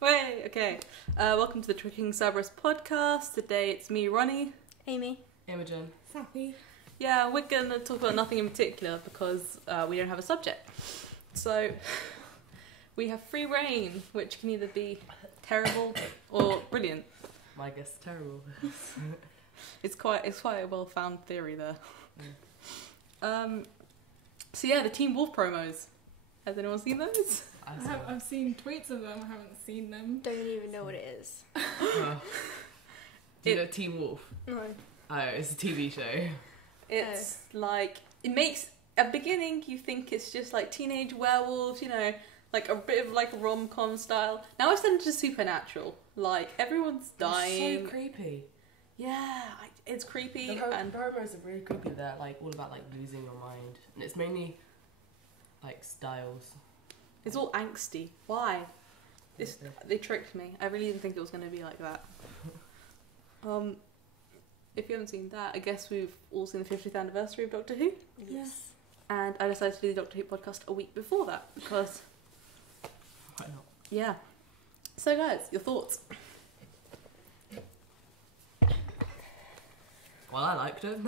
Wait, okay. Welcome to the Tricking Cerberus podcast. Today it's me, Ronnie. Amy. Imogen. Saffy. Yeah, we're going to talk about nothing in particular because we don't have a subject. So, we have free reign, which can either be terrible or brilliant. I guess terrible. It's quite a well-found theory there. So yeah, the Team Wolf promos. Has anyone seen those? I've seen tweets of them, I haven't seen them. Don't even know what it is. Do you know Teen Wolf? No. Oh, it's a TV show. It's like, it makes, at the beginning you think it's just like teenage werewolves, you know, like a bit of like a rom-com style. Now it's turned into supernatural. Like, everyone's dying. It's so creepy. Yeah, it's creepy. The and promos are really creepy. They're like all about like losing your mind. And it's mainly like styles. it's all angsty. Why? They tricked me. I really didn't think it was going to be like that. If you haven't seen that, I guess we've all seen the 50th anniversary of Doctor Who. Yes. And I decided to do the Doctor Who podcast a week before that because, Why not? yeah. So guys, your thoughts? Well, I liked it.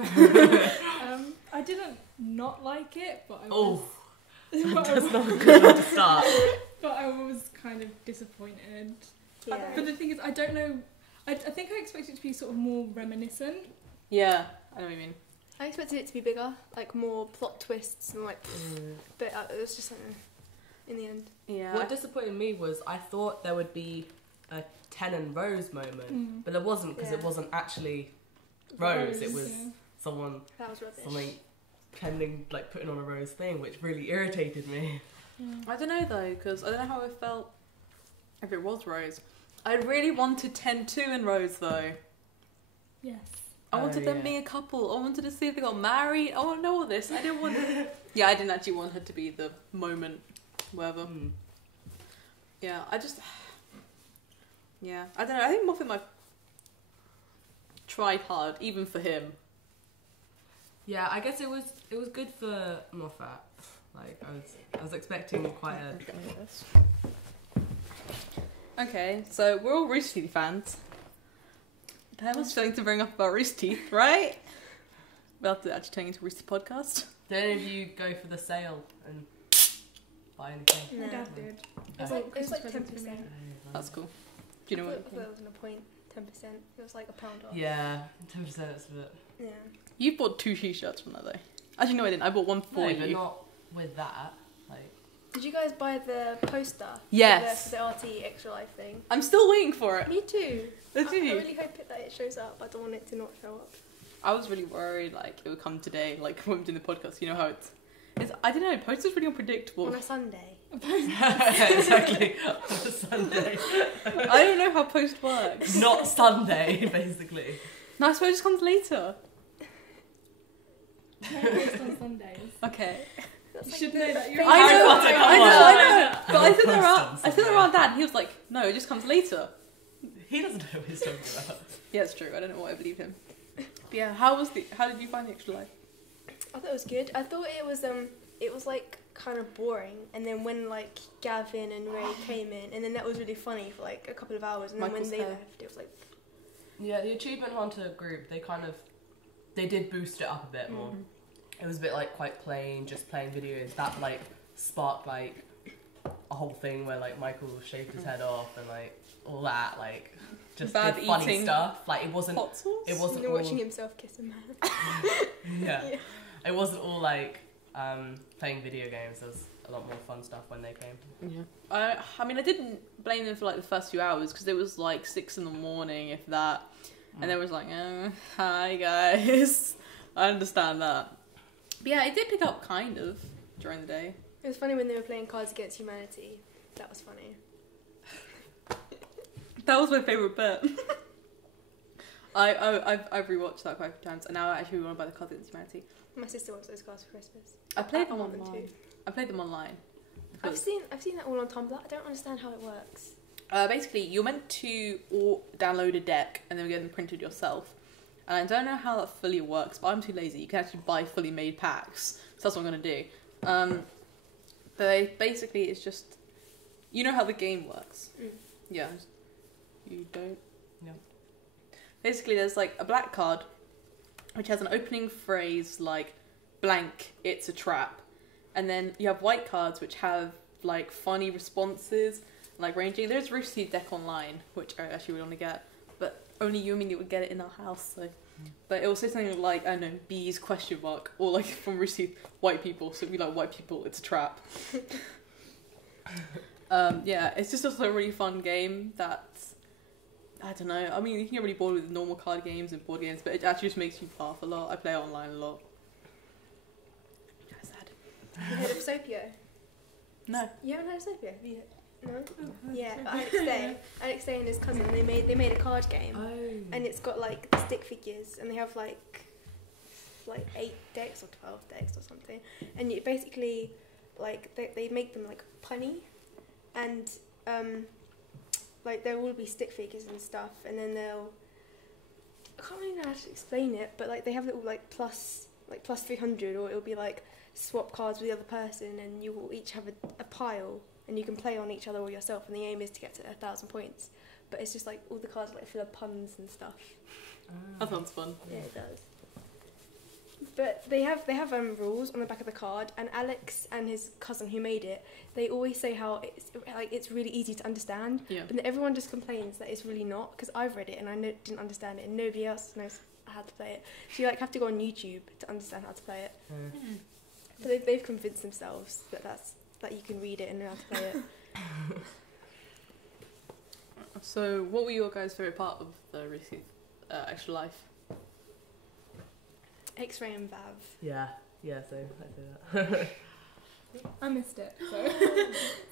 I didn't not like it, but I was, Oh, but, I that's was not a good one to start. but I was kind of disappointed. Yeah. But the thing is, I don't know. I think I expected it to be sort of more reminiscent. Yeah, I know what you mean. I expected it to be bigger, like more plot twists and like, but it was just like, in the end. Yeah. What disappointed me was I thought there would be a Ten and Rose moment, but there wasn't because it Yeah. wasn't actually Rose. It was yeah. someone That was rubbish. something pretending like putting on a Rose thing, which really irritated me. I don't know though, because I don't know how I felt if it was Rose. I really wanted 10-2 in Rose though. Yes. I wanted them yeah. being a couple. I wanted to see if they got married. I want to know all this. I didn't want. Yeah, I didn't actually want her to be the moment, whatever. Yeah, I just. Yeah, I don't know. I think Moffat might tried hard, even for him. Yeah, I guess it was good for Moffat. Like I was expecting quite a. Okay, so we're all Rooster Teeth fans. There was something to bring up about Rooster Teeth, right? We'll have to actually turn into a Rooster podcast. Did any of you go for the sale and buy anything? My No. dad did. It was Oh. like 10%. Christmas present for me. That's cool. Do you know I what? thought it was in a point, 10%. It was like a pound off. Yeah, 10% is a bit. Yeah. You bought 2 t-shirts from that though. Actually, no, I didn't. I bought one for No, but you. not with that. Like, Did you guys buy the poster? Yes. For the RT Extra Life thing? I'm still waiting for it. Me too. Did I you? really hope that it shows up. I don't want it to not show up. I was really worried, like, it would come today, like, when we're doing the podcast. You know how it's I don't know, posters really unpredictable. On a Sunday. exactly. On a Sunday. I don't know how post works. Not Sunday, basically. No, I suppose it just comes later. Based on Sundays. Okay. That's You like should the know that. You're I Harry know, Potter, come I know, on. I know. But I said that Post around, on I said that Sunday. around Dad, and he was like, no, it just comes later. He doesn't know what he's talking about. Yeah, it's true. I don't know why I believe him. But yeah, how did you find the Extra Life? I thought it was good. I thought it was like kind of boring, and then when like Gavin and Ray came in, and then that was really funny for like a couple of hours, and Michael's then when they hair. left, it was like Yeah, the Achievement Hunter group, they did boost it up a bit more. It was a bit like quite plain, just playing videos. That like sparked like a whole thing where like Michael shaved his head off and like all that, like just Bad did funny eating. stuff. Like it wasn't Hot sauce? it wasn't and all watching himself kiss a man. yeah. Yeah. It wasn't all like playing video games. There was a lot more fun stuff when they came. Yeah. I mean, I didn't blame them for like the first few hours because it was like 6 in the morning, if that. And there was like, hi guys. I understand that. But yeah, it did pick up kind of during the day. It was funny when they were playing Cards Against Humanity. That was funny. That was my favourite bit. I've rewatched that quite a few times, and now I actually want to buy the Cards Against Humanity. My sister wants those cards for Christmas. I played them want them online. too. I played them online. I've because- seen that all on Tumblr. I don't understand how it works. Basically, you're meant to download a deck and then get them printed yourself. And I don't know how that fully works, but I'm too lazy. You can actually buy fully made packs, so that's what I'm going to do. But basically, it's just... You know how the game works. Yeah. You don't? Yeah. Basically, there's like a black card which has an opening phrase like blank, it's a trap. And then you have white cards which have like funny responses, like ranging. There's Rooster Teeth deck online, which I actually would want to get, but only you and me would get it in our house. So, but it will say something like, I don't know, bees question mark, or like from Rooster Teeth, white people. So it'd be like, white people, it's a trap. Yeah, it's just also a really fun game that's, I don't know, I mean, you can get really bored with normal card games and board games, but it actually just makes you laugh a lot. I play it online a lot. Sad. You heard of Sopio? No. You haven't heard of Sopio? Have you? No? Yeah, but Alex Day and his cousin, they made a card game. Oh. And it's got like the stick figures, and they have like 8 decks or 12 decks or something. And you basically, like, they make them like punny, and like there will be stick figures and stuff, and then I can't really know how to explain it, but like they have little like plus 300, or it'll be like swap cards with the other person, and you will each have a pile, and you can play on each other or yourself, and the aim is to get to 1,000 points. But it's just like all the cards are like full of puns and stuff. That sounds fun. Yeah, it does. But they have rules on the back of the card, and Alex and his cousin who made it, they always say how it's really easy to understand. Yeah. But then everyone just complains that it's really not, because I've read it and I didn't understand it, and nobody else knows how to play it. So you like have to go on YouTube to understand how to play it. But they've convinced themselves that you can read it and know how to play it. So, what were your guys' favourite part of the recent Extra Life? X-Ray and Vav. Yeah, so I say that. I missed it.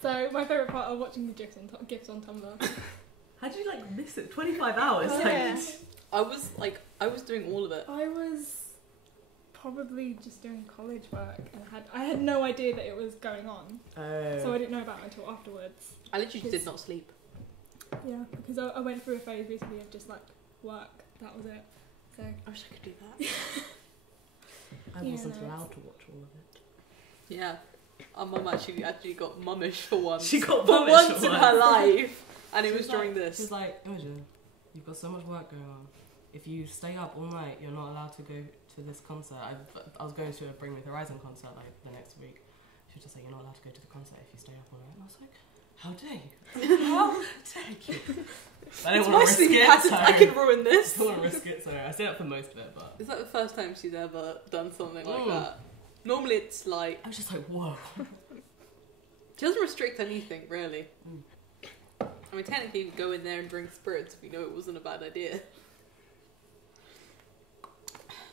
So my favourite part of watching the GIFs on Tumblr. How did you like miss it? 25 hours. Yeah. I was doing all of it. I was probably just doing college work, and I had no idea that it was going on. So I didn't know about it until afterwards. I literally did not sleep. Yeah, because I went through a phase recently of just like work. That was it. So I wish I could do that. I wasn't allowed to watch all of it. Yeah. Our mum actually got mummish for once. She got for mummish once for in once. her life. And it was She during this. She's like, Imogen, you've got so much work going on. If you stay up all night, you're not allowed to go to this concert. I was going to a Bring Me the Horizon concert like the next week. She was just like, you're not allowed to go to the concert if you stay up all night. And I was like, how dare you? How dare you? I don't want to risk it, so I can ruin this. I don't want to risk it, so I stayed up for most of it, but... Is that the first time she's ever done something like that? Normally it's like... I was just like, whoa. She doesn't restrict anything, really. I mean, technically you could go in there and drink spirits if you know it wasn't a bad idea.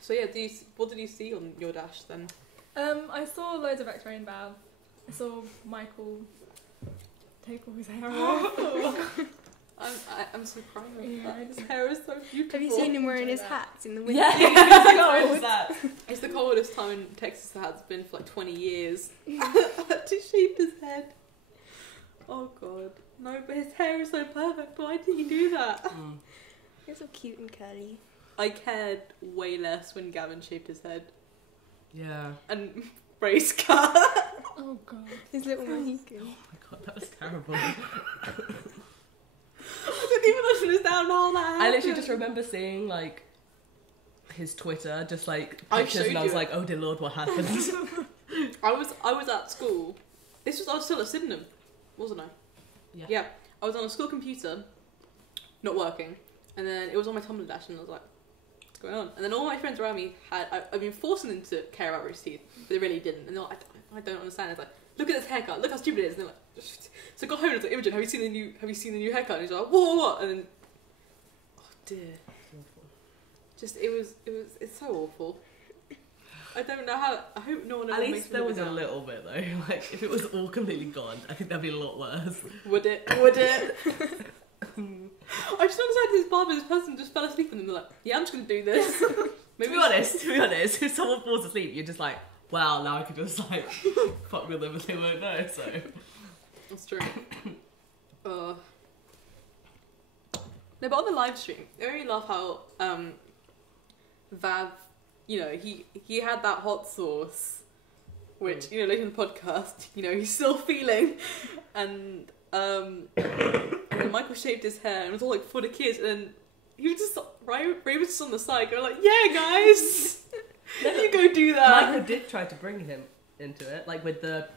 So yeah, what did you see on your dash then? I saw loads of X-Ray and Vav. I saw Michael take all his hair off. I'm so proud of Yeah, that. His hair is so beautiful. Have you seen him wearing his hats in the winter? Yeah, what is that? It's the coldest time in Texas it has been for like 20 years. I had to shave his head. Oh god. No, but his hair is so perfect. Why did you do that? It's so cute and curly. I cared way less when Gavin shaved his head. Yeah. And Ray's cut. Oh god. His little Mohican. Oh my god, that was terrible. I didn't even understand how that happened. I literally just remember seeing like his Twitter, just like I pictures, and I was like, oh dear lord, what happened? I was at school. I was still at Sydenham, wasn't I? Yeah. I was on a school computer, not working, and then it was on my Tumblr dash, and I was like, what's going on? And then all my friends around me I've been forcing them to care about Rooster Teeth, but they really didn't. And they're like, I don't understand. It's like, look at this haircut, look how stupid it is. And they're like, so I got home and I was like, Imogen, have you seen the new haircut? And he's like, what? And then, oh dear. Just, it's so awful. I don't know how, I hope no one ever At makes least there me was live it a down. little bit though. Like if it was all completely gone, I think that'd be a lot worse. Would it? I just don't understand this barber, this person just fell asleep and they're like, yeah, I'm just going to do this. To be honest, if someone falls asleep, you're just like, wow, now I could just like fuck with them and they won't know. So That's true. No, but on the live stream, I really love how Vav, you know, he had that hot sauce, which you know later in the podcast, you know, he's still feeling, and and Michael shaved his hair and it was all like for the kids, and then he was just Ray was just on the side going like, yeah guys, you go do that. Michael did try to bring him into it, like with the,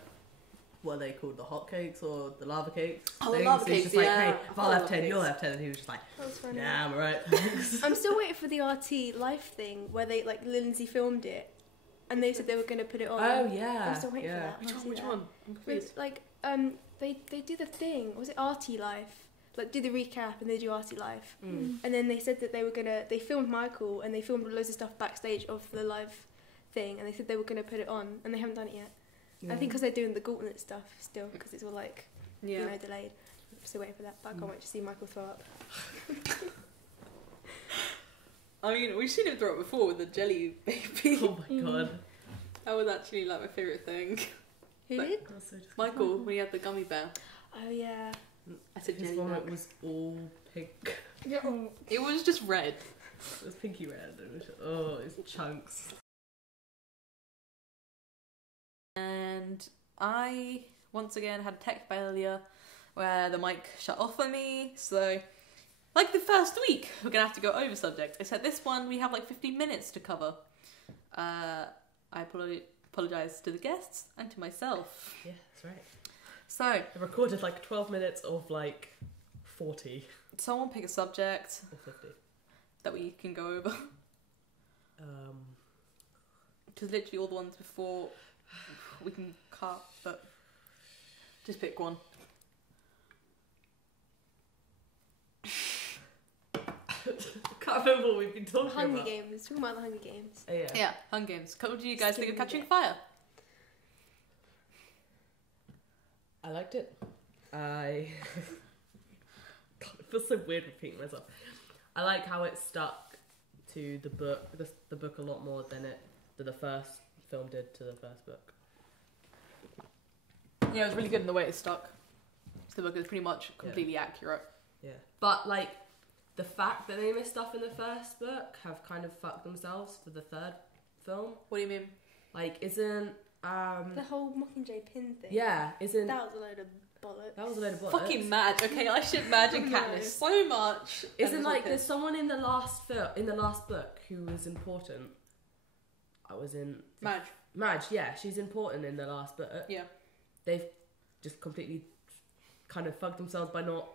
what are they called, the hot cakes or the lava cakes? Oh, the lava So he's cakes, just like, yeah. hey, if I'll have 10, you'll have 10, and he was just like, That was funny. yeah, I'm alright, thanks. I'm still waiting for the RT live thing where they like Lindsay filmed it, and they said they were going to put it on. Oh yeah, I'm still waiting for that. I wanna see Which that. one? I'm confused. Like they do the thing. Was it RT live? Like do the recap and they do RT live. And then they said that they filmed Michael and they filmed loads of stuff backstage of the live thing, and they said they were going to put it on, and they haven't done it yet. Yeah. I think because they're doing the gauntlet stuff still, because it's all like Yeah. you know delayed. I'm still waiting for that, but I can't wait to see Michael throw up. I mean, we've seen him throw it before with the jelly baby. Oh my god. That was actually like my favourite thing. Who Like, did? That's so disgusting. Michael, when he had the gummy bear. Oh yeah. I said His jelly vomit bear. was all pink. Yeah, oh, It was just red. It was pinky red. It was, oh, it's chunks. And I, once again, had a tech failure where the mic shut off on me. So, like the first week, we're going to have to go over subjects. Except this one, we have like 15 minutes to cover. I apologise to the guests and to myself. Yeah, that's right. So, I recorded like 12 minutes of like 40 someone pick a subject or 50. that we can go over. Because literally all the ones before we can cut, but just pick one. Can't remember what we've been talking Hunger about. Games. Talking about the Hunger Games. Oh, yeah. Yeah, Hunger Games. What do you guys think of Skin Catching it. Fire? I liked it. God, it feels so weird repeating myself. I like how it stuck to the book, the book a lot more than the first film did to the first book. Yeah, it was really good in the way it stuck. So the book is pretty much completely accurate. Yeah. But like the fact that they missed stuff in the first book have kind of fucked themselves for the third film. What do you mean? Like, isn't The whole Mockingjay pin thing. yeah, isn't That was a load of bollocks. that was a load of bullets. Fucking Madge. Okay, I ship Madge and Katniss so much. Isn't like there's someone in the last book who was important. I was in Madge. yeah, she's important in the last book. Yeah. They've just completely kind of fucked themselves by not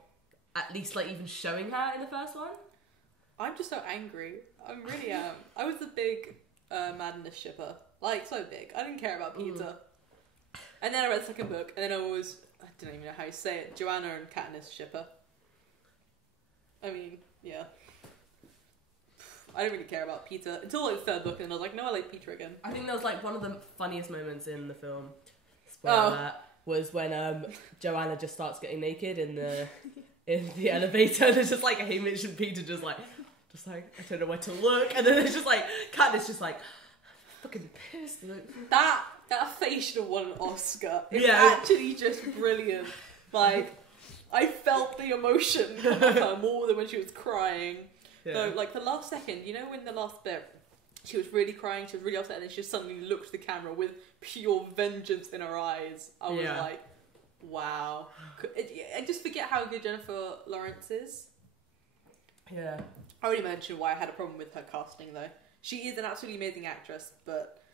at least like even showing her in the first one. I'm just so angry. I really am. I was a big Madness shipper. Like, so big. I didn't care about Peter. And then I read the second book, and then I was, I don't even know how you say it, Joanna and Katniss shipper. I mean, yeah. I didn't really care about Peter until like the third book, and I was like, no, I like Peter again. I think that was like one of the funniest moments in the film. Spoiler alert, was when Joanna just starts getting naked in the elevator, and it's just like Hamish and Peter just like I don't know where to look, and then it's just like Katniss just like fucking pissed. Like, That face should have won an Oscar. It's Yeah. actually just brilliant. Like, I felt the emotion of her more than when she was crying. yeah. So, like, the last second, you know, in the last bit, she was really crying, she was really upset, and then she just suddenly looked at the camera with pure vengeance in her eyes. I was Yeah. like, wow. I just forget how good Jennifer Lawrence is. Yeah. I already mentioned why I had a problem with her casting, though. She is an absolutely amazing actress, but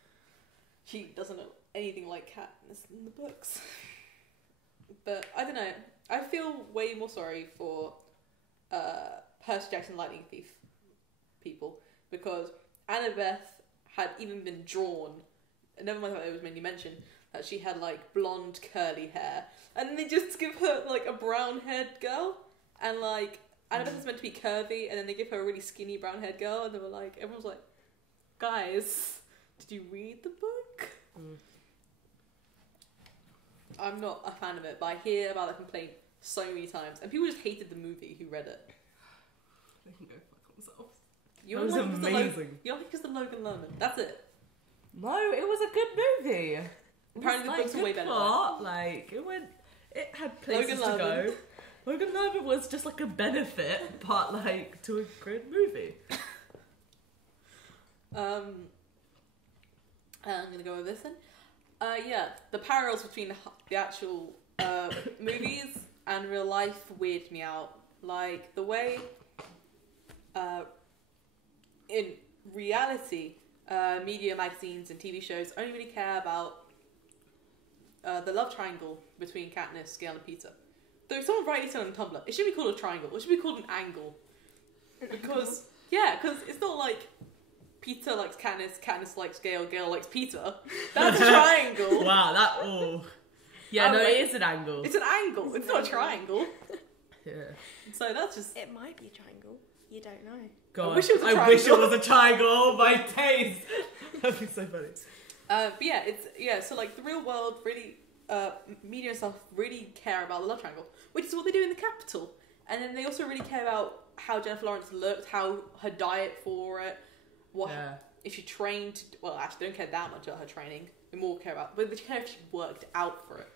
she doesn't look anything like Katniss in the books. But, I don't know. I feel way more sorry for Percy Jackson Lightning Thief people, because Annabeth had even been drawn, and never mind that it was mainly mentioned, that she had, like, blonde curly hair, and then they just give her, like, a brown-haired girl, and, like, Annabeth is meant to be curvy, and then they give her a really skinny brown-haired girl, and they were like, everyone's like, guys, did you read the book? I'm not a fan of it, but I hear about the complaint so many times, and people just hated the movie who read it. They can go fuck themselves. You That was don't like amazing. You don't think it's the Logan Lerman. That's it. No, it was a good movie. Apparently the books are good way better. plot, like it had places Logan to Lerman. go. Logan Lerman was just like a benefit, but like to a good movie. I'm gonna go with this then. Yeah, the parallels between the actual movies and real life weird me out. Like, the way in reality, media, magazines and TV shows only really care about the love triangle between Katniss, Gale and Peter. Though someone rightly said on Tumblr, it should be called a triangle. It should be called an angle. Because it's not like Peter likes Katniss, Katniss likes Gale, Gale likes Peter. That's a triangle. Wow, Yeah, it is an angle. It's an angle. It's not a triangle. Yeah. So that's just... It might be a triangle. You don't know. God, I wish it was a triangle. I wish it was a triangle. Oh, my days. That'd be so funny. But so like the real world really, media and stuff really care about the love triangle, which is what they do in the Capitol. And then they also really care about how Jennifer Lawrence looked, how her diet for it, if she trained. Well, actually, they don't care that much about her training. They more care about, but they care if she worked out for it.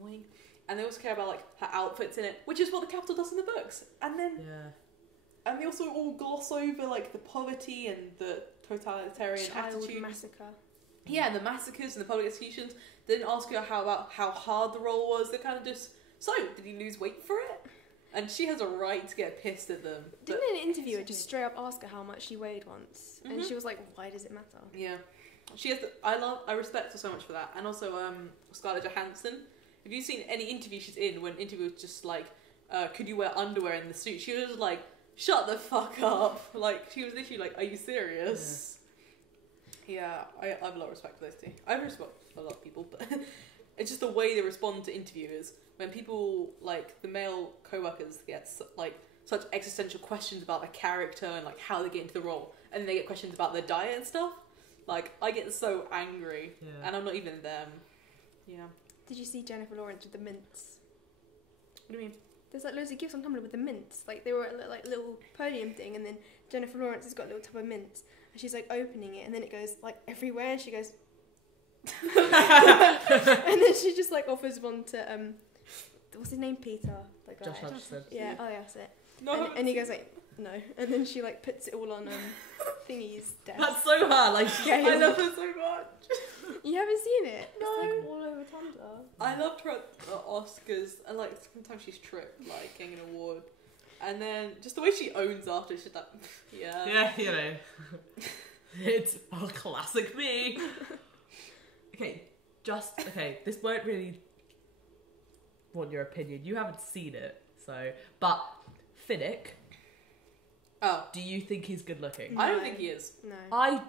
Annoying. And they also care about like her outfits in it, which is what the Capitol does in the books. And then, and they also all gloss over like the poverty and the totalitarian attitude. Massacre. Yeah, and the massacres and the public executions. They didn't ask her about how hard the role was. They kind of just, so did he lose weight for it? And she has a right to get pissed at them. Didn't an interviewer just straight up ask her how much she weighed once, and she was like, "Why does it matter?" Yeah, she has. I respect her so much for that. And also, Scarlett Johansson. Have you seen any interview she's in when interview was just like, "Could you wear underwear in the suit?" She was like, "Shut the fuck up!" Like she was literally like, "Are you serious?" Yeah, I have a lot of respect for those two. I respect a lot of people, but it's just the way they respond to interviewers. When people, like, the male co-workers get, like, such existential questions about their character and, like, how they get into the role, and they get questions about their diet and stuff, like, I get so angry, and I'm not even them. Yeah. Did you see Jennifer Lawrence with the mints? What do you mean? There's, like, loads of gifts on Tumblr with the mints. Like, they were at, like, little podium thing, and then Jennifer Lawrence has got a little tub of mints, and she's, like, opening it, and then it goes, like, everywhere, and she goes... and then she just, like, offers one to, what's his name? Peter. Like Josh Hutcherson. Yeah, oh yeah, that's it. No. And he goes like, no. And then she like puts it all on Thingy's desk. That's so hard. Like, I love her so much. You haven't seen it? No. It's like all over Tumblr. I loved her at the Oscars, and like sometimes she's tripped, like getting an award. And then just the way she owns after, she's like, yeah. Yeah, you know. It's classic me. Okay, this won't really want your opinion. You haven't seen it, so... But, Finnick... Oh. Do you think he's good looking? I don't think he is. No. I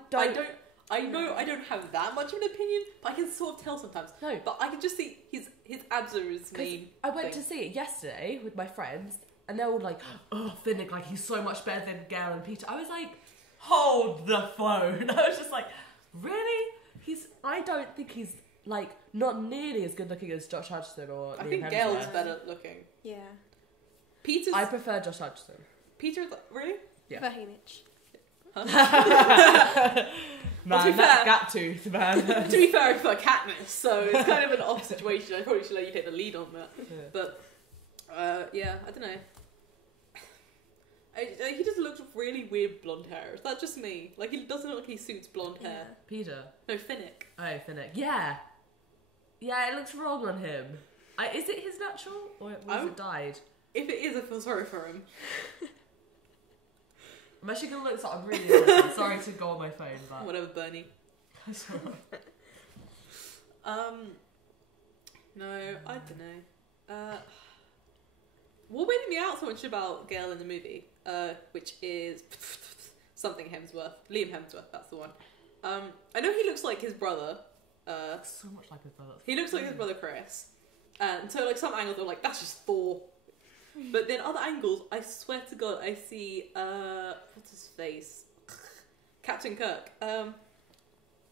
know I don't have that much of an opinion, but I can sort of tell sometimes. No. But I can just see his abs are his main I went thing. to see it yesterday with my friends, and they were all like, oh, Finnick, like, he's so much better than Gale and Peter. I was like, hold the phone. I was just like, really? I don't think he's, like, not nearly as good looking as Josh Hutcherson or I Liam think Hemsworth. Gale's better looking. Yeah. Peter's... I prefer Josh Hutcherson. Peter's like, really? Yeah. Vahinich. Man, Well, to be that fair- gap tooth, man. To be fair, I prefer Katniss, so it's kind of an off situation. I probably should let you take the lead on that. Yeah. But, yeah, I don't know. He just looks really weird blonde hair. Is that just me? Like, he doesn't look like he suits blonde hair. Peter. No, Finnick. Oh, Finnick. Yeah. Yeah, it looks wrong on him. Is it his natural, or was it dyed? If it is, I feel sorry for him. I'm actually going to look, so I'm really irritated. Sorry to go on my phone, but... Whatever, Bernie. That's alright. No, I don't know. What weirded me out so much about Gale in the movie, which is something Hemsworth, Liam Hemsworth, that's the one. I know he looks like his brother. So much like his brother. He looks like his brother Chris. And so, like, some angles are like, that's just Thor. But then other angles, I swear to God, I see, what's his face? Captain Kirk.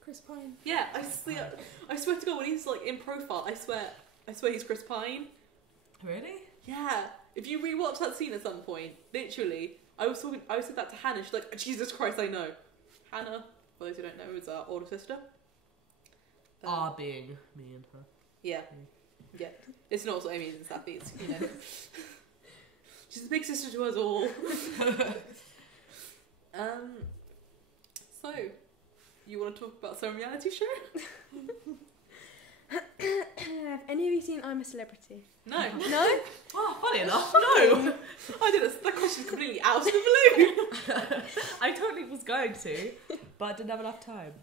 Chris Pine. Yeah, I swear to God, when he's, like, in profile, I swear he's Chris Pine. Really? Yeah. If you rewatch that scene at some point, literally, I was saying that to Hannah, she's like, Jesus Christ, I know. Hannah, for those who don't know, is our older sister. Our being me and her. Yeah. Yeah. It's not also Amy and Saffy, it's, you know. She's a big sister to us all. So, you want to talk about some reality show? Have any of you seen I'm a Celebrity? No. No? Oh, funny enough, no. I did that question's completely out of the blue. I totally was going to, but I didn't have enough time.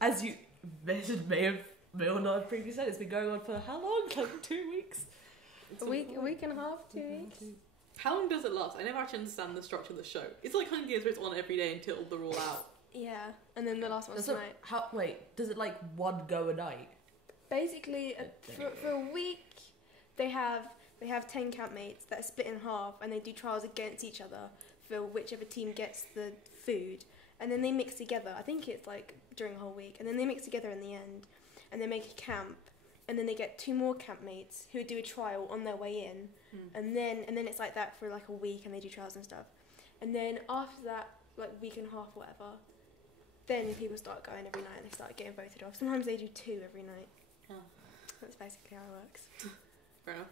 As you may or not have previously said, it's been going on for how long? Like 2 weeks? A week and a half, 2 weeks. How long does it last? I never actually understand the structure of the show. It's like Hunger Games where it's on every day until they're all out. Yeah, and then the last one's tonight. Wait, does it like one go a night? Basically, for a week, they have 10 campmates that are split in half, and they do trials against each other for whichever team gets the food, and then they mix together. I think it's like during a whole week, and then they mix together in the end, and they make a camp, and then they get 2 more campmates who do a trial on their way in, and then it's like that for like a week, and they do trials and stuff, and then after that, like week and a half, whatever, then people start going every night, and they start getting voted off. Sometimes they do 2 every night. Oh. That's basically how it works. Fair enough.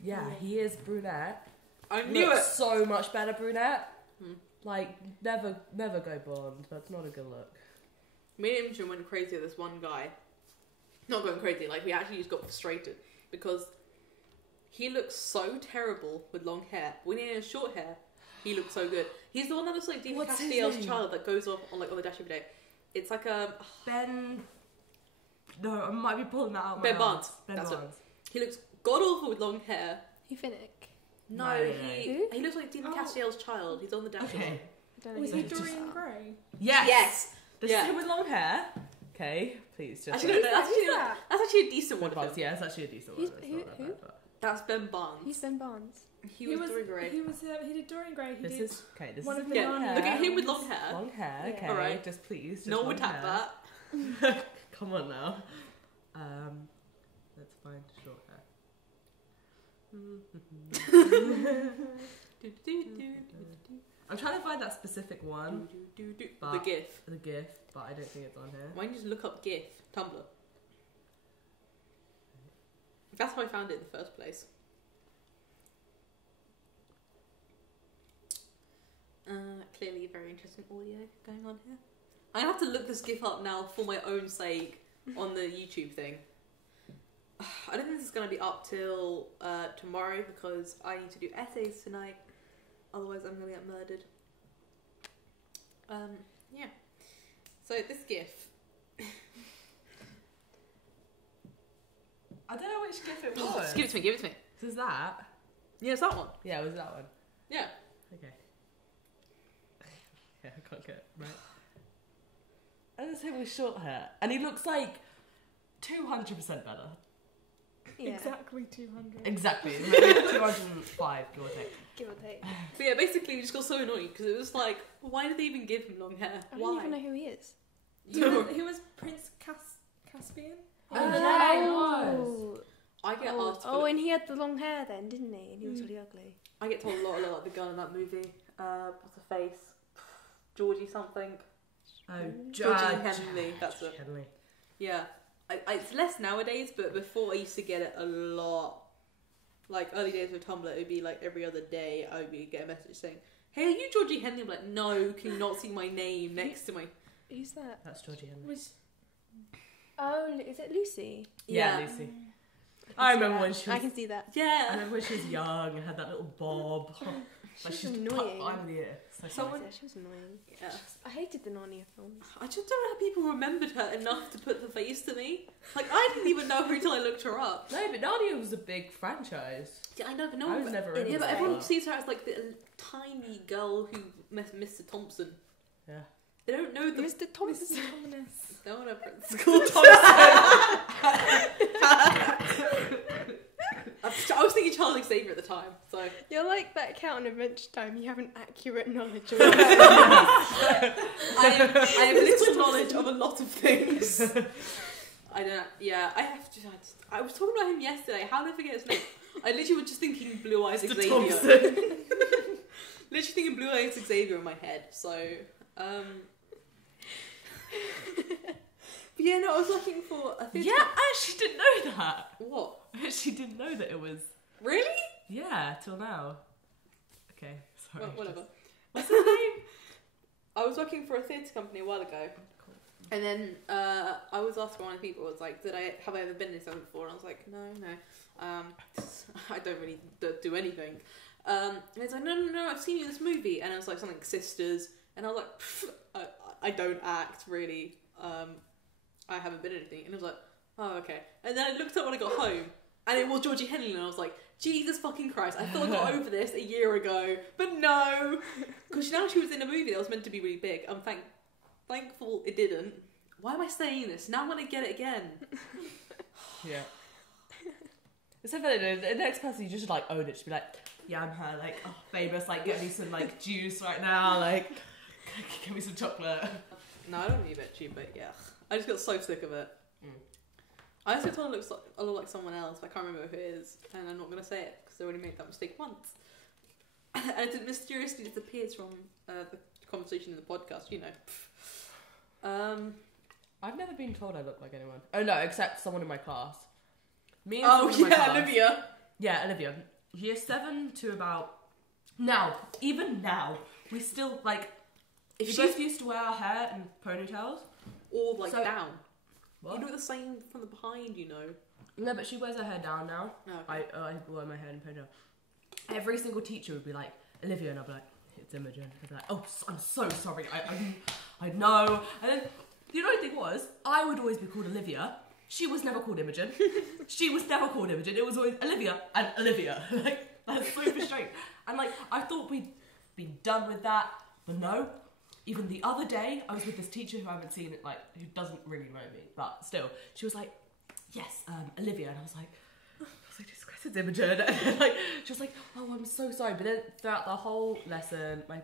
Yeah, he is brunette. I knew Looks it. so much better brunette. Like, never go blonde. That's not a good look. Me and Imogen went crazy with this one guy. Not going crazy, like we actually just got frustrated because he looks so terrible with long hair. When he has short hair, he looks so good. He's the one that looks like Dean What's his Castillo's name? child that goes off on the dash every day. It's like a Ben... No, I might be pulling that out. Ben Barnes. Ben That's it. Barnes. He looks god awful with long hair. You Finnick? No, No. he looks like Dean Castillo's child. He's on the dash. Okay. I don't know. Was who he you're talking Dorian about. Gray? Yes! Yes. The Yeah. kid with long hair. Okay, please just... Actually, no, that's that? actually a decent one. Ben Barnes, yeah, it's actually a decent Who's- one. It's who- not that who? bad, but- That's Ben Barnes. Who's Ben Barnes? He was Dorian Gray. He did Dorian Gray. He This did is... Okay, this one is... of the Yeah, Narnia look at him with ones. long hair. Long hair, Yeah. okay. Alright. Just please, just No one long would tap hair. that. Come on now. Let's find short hair. I'm trying to find that specific one. The But- GIF. The GIF, but I don't think it's on here. Why don't you just look up GIF? Tumblr. That's how I found it in the first place. Clearly very interesting audio going on here. I'm gonna have to look this GIF up now for my own sake on the YouTube thing. I don't think this is gonna be up till tomorrow because I need to do essays tonight. Otherwise I'm gonna get murdered. Yeah. So this GIF. I don't know which GIF it Just was. give it to me, give it to me. Is that? Yeah, it's that one. Yeah, it was that one. Yeah. Okay. Yeah, I can't get it right. And it's him with short hair. And he looks like 200% better. Yeah. exactly 200. Exactly. 205, give or take. Give or take. But yeah, basically we just got so annoyed because it was like, why did they even give him long hair? I don't Why? even know who he is. He was Prince Caspian. Oh. I get asked. Oh, and he had the long hair then, didn't he? And he was really ugly. I get told a lot about the girl in that movie. What's her face? Georgie something. Oh, Georgie Henley. That's it. Henley. Yeah. It's less nowadays, but before I used to get it a lot. Like early days of Tumblr, it would be like every other day I would get a message saying, "Hey, are you Georgie Henley?" I'm like, "No, can you not see my name next to my?" Who's that? That's Georgie Henley. Was Oh, is it Lucy? Yeah, Yeah. Lucy. I I remember when she was... I can see that. I Yeah. remember when she was young and had that little bob. Like She's she's annoying. I'm the ear. So Someone- Yeah, she was annoying. Yeah. I hated the Narnia films. I just don't know how people remembered her enough to put the face to me. Like I didn't even know her until I looked her up. No, but Narnia was a big franchise. Yeah, I know, but no I one. was never it into Yeah, but is. everyone that. sees her as like the tiny girl who met Mr. Thompson. Yeah. They don't know the. Mr. Thompson. Thomas. They don't know School I was thinking Charlie Xavier at the time, so. You're like that cat on Adventure Time. You have an accurate knowledge of I have little knowledge of a lot of things. I don't. Yeah, I have to. I was talking about him yesterday. How did I forget his name? I literally was just thinking Blue Eyes Xavier. Literally thinking Blue Eyes Xavier in my head. So, but yeah, no, I was looking for. Yeah, I actually didn't know that. What? I actually didn't know that it was. Really? Yeah, till now. Okay, sorry. Well, whatever. What's his name? I was working for a theatre company a while ago, and then I was asked by one of the people, I was like, have I ever been in something before? And I was like, no. I don't really do anything. And it's like, no, I've seen you in this movie. And it was like something Sisters. And I was like, I don't act, really. I haven't been in anything. And I was like, oh, okay. And then I looked up when I got home, and it was Georgie Henley, and I was like, Jesus fucking Christ, I thought I got over this a year ago, but no! Because now she was in a movie that was meant to be really big. I'm thankful it didn't. Why am I saying this? Now I'm going to get it again. Yeah. It's so funny, the next person you just like own it, just be like, yeah, I'm her, like, oh, famous, like, get me some, like, juice right now, like, give me some chocolate. No, I don't need a bit cheap, but yeah. I just got so sick of it. I also thought it looks a lot like someone else, but I can't remember who it is, and I'm not going to say it, because I already made that mistake once. And it mysteriously disappears from the conversation in the podcast, you know. I've never been told I look like anyone. Oh no, except someone in my class. Me and oh someone in my yeah, class. Olivia. Yeah, Olivia. Year 7 to about now. Even now, we still like. If we both used to wear our hair in ponytails, or like down. What? You do it the same from the behind, you know. No, but she wears her hair down now. Oh, okay. I wear my hair in ponytail. Every single teacher would be like, Olivia, and I'd be like, it's Imogen. I'd be like, oh, I'm so sorry. I know. And then the only thing was, I would always be called Olivia. She was never called Imogen. She was never called Imogen. It was always Olivia and Olivia. Like, that's so frustrating. And like, I thought we'd be done with that, but no. Even the other day, I was with this teacher who I haven't seen, like, who doesn't really know me, but still, she was like, yes, Olivia, and I was like, Jesus Christ, it's Imogen, and then, like, she was like, oh, I'm so sorry, but then throughout the whole lesson, my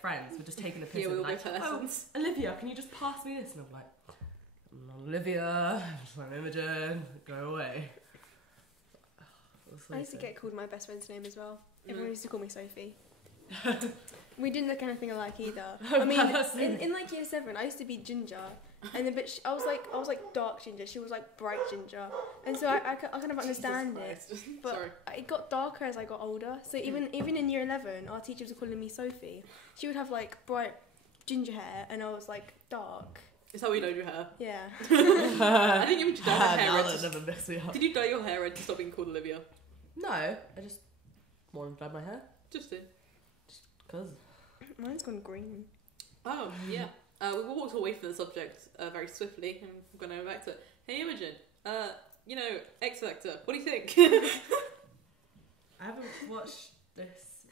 friends were just taking a piss and like, oh, Olivia, can you just pass me this? And I'm like, I'm not Olivia, I'm Imogen, go away. I used to get called my best friend's name as well. Everyone used to call me Sophie. We didn't look anything alike either. I mean, in like year 7, I used to be ginger, and then I was like dark ginger. She was like bright ginger, and so I kind of understand it. But it got darker as I got older. So even in year 11, our teachers were calling me Sophie. She would have like bright ginger hair, and I was like dark. Is that how you dyed your hair? Yeah. I think you dyed your hair red. Never mess me up. Did you dye your hair red to stop being called Olivia? No, I just wanted to dye my hair. Just did. Cause mine's gone green. Oh, yeah. We walked away from the subject very swiftly, and we're going to go back to it. Hey, Imogen, you know, X Factor, what do you think? I haven't watched this.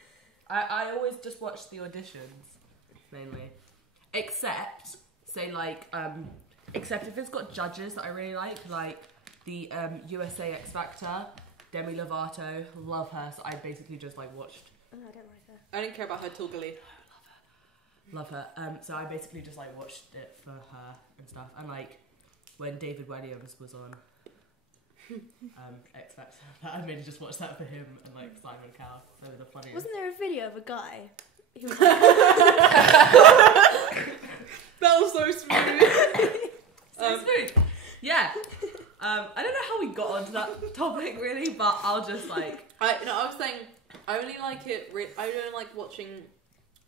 I always just watch the auditions, mainly. Except, say, like, except if it's got judges that I really like the USA X Factor, Demi Lovato, love her, so I basically just, like, watched. Oh, I don't like her. I didn't care about her till Glee. Love her. So I basically just like watched it for her and stuff. And like when David Williams was on X Factor, I mainly just watched that for him and like Simon Cowell. They were the funniest. Wasn't there a video of a guy? Who was That was so smooth. So smooth. Yeah. I don't know how we got onto that topic really, but I'll just like. I was saying I only like it. I don't like watching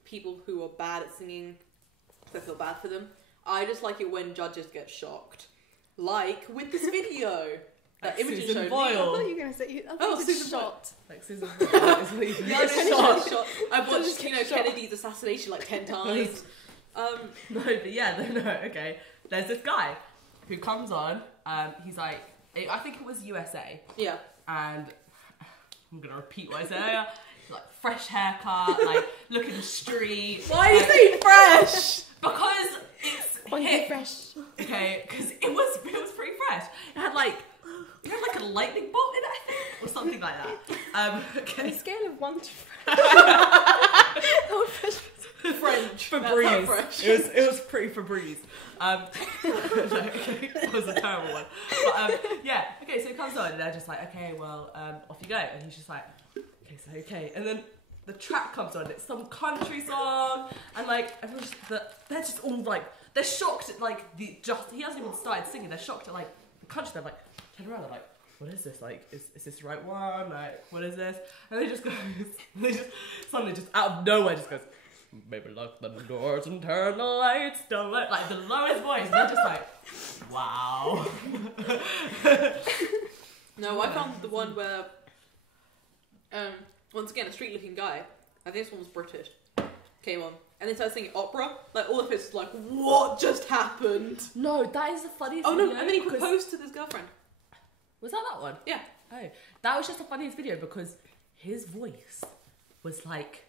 people who are bad at singing because I feel bad for them. I just like it when judges get shocked, like with this video that like Imogen Susan showed I me. thought you were going to say... Susan shot. Like Susan Boyle is what you Yeah, shot. I've watched Kennedy's assassination like 10 times. No, but yeah, no, okay. There's this guy who comes on. He's like, I think it was USA. Yeah. And I'm gonna repeat what I said. Like fresh haircut, like looking in the street. Why are you saying fresh? Because it's hip. Fresh. Okay, because it was pretty fresh. It had like a lightning bolt in it, I think, or something like that. Okay. On a scale of 1 to 5. How fresh French. Febreze. It was pretty Febreze. It was a terrible one. But yeah, okay, so it comes on and they're just like, okay, well, off you go. And he's just like, okay. And then the track comes on, it's some country song, and like, everyone's just, they're just all like, they're shocked at like, he hasn't even started singing, they're shocked at like, the country, they're like, turn around, they're like, what is this? Like, is this the right one? Like, what is this? And they just goes, suddenly just out of nowhere just goes, maybe lock the doors and turn the lights down. Like the lowest voice. And they're just like, wow. No, I found the one where, once again, a street-looking guy, I think this one was British, came on, and they started singing opera. Like, all of us was like, what just happened? No, that is the funniest Oh, video. no, and then he proposed to his girlfriend. Was that one? Yeah. Oh, that was just the funniest video because his voice was like,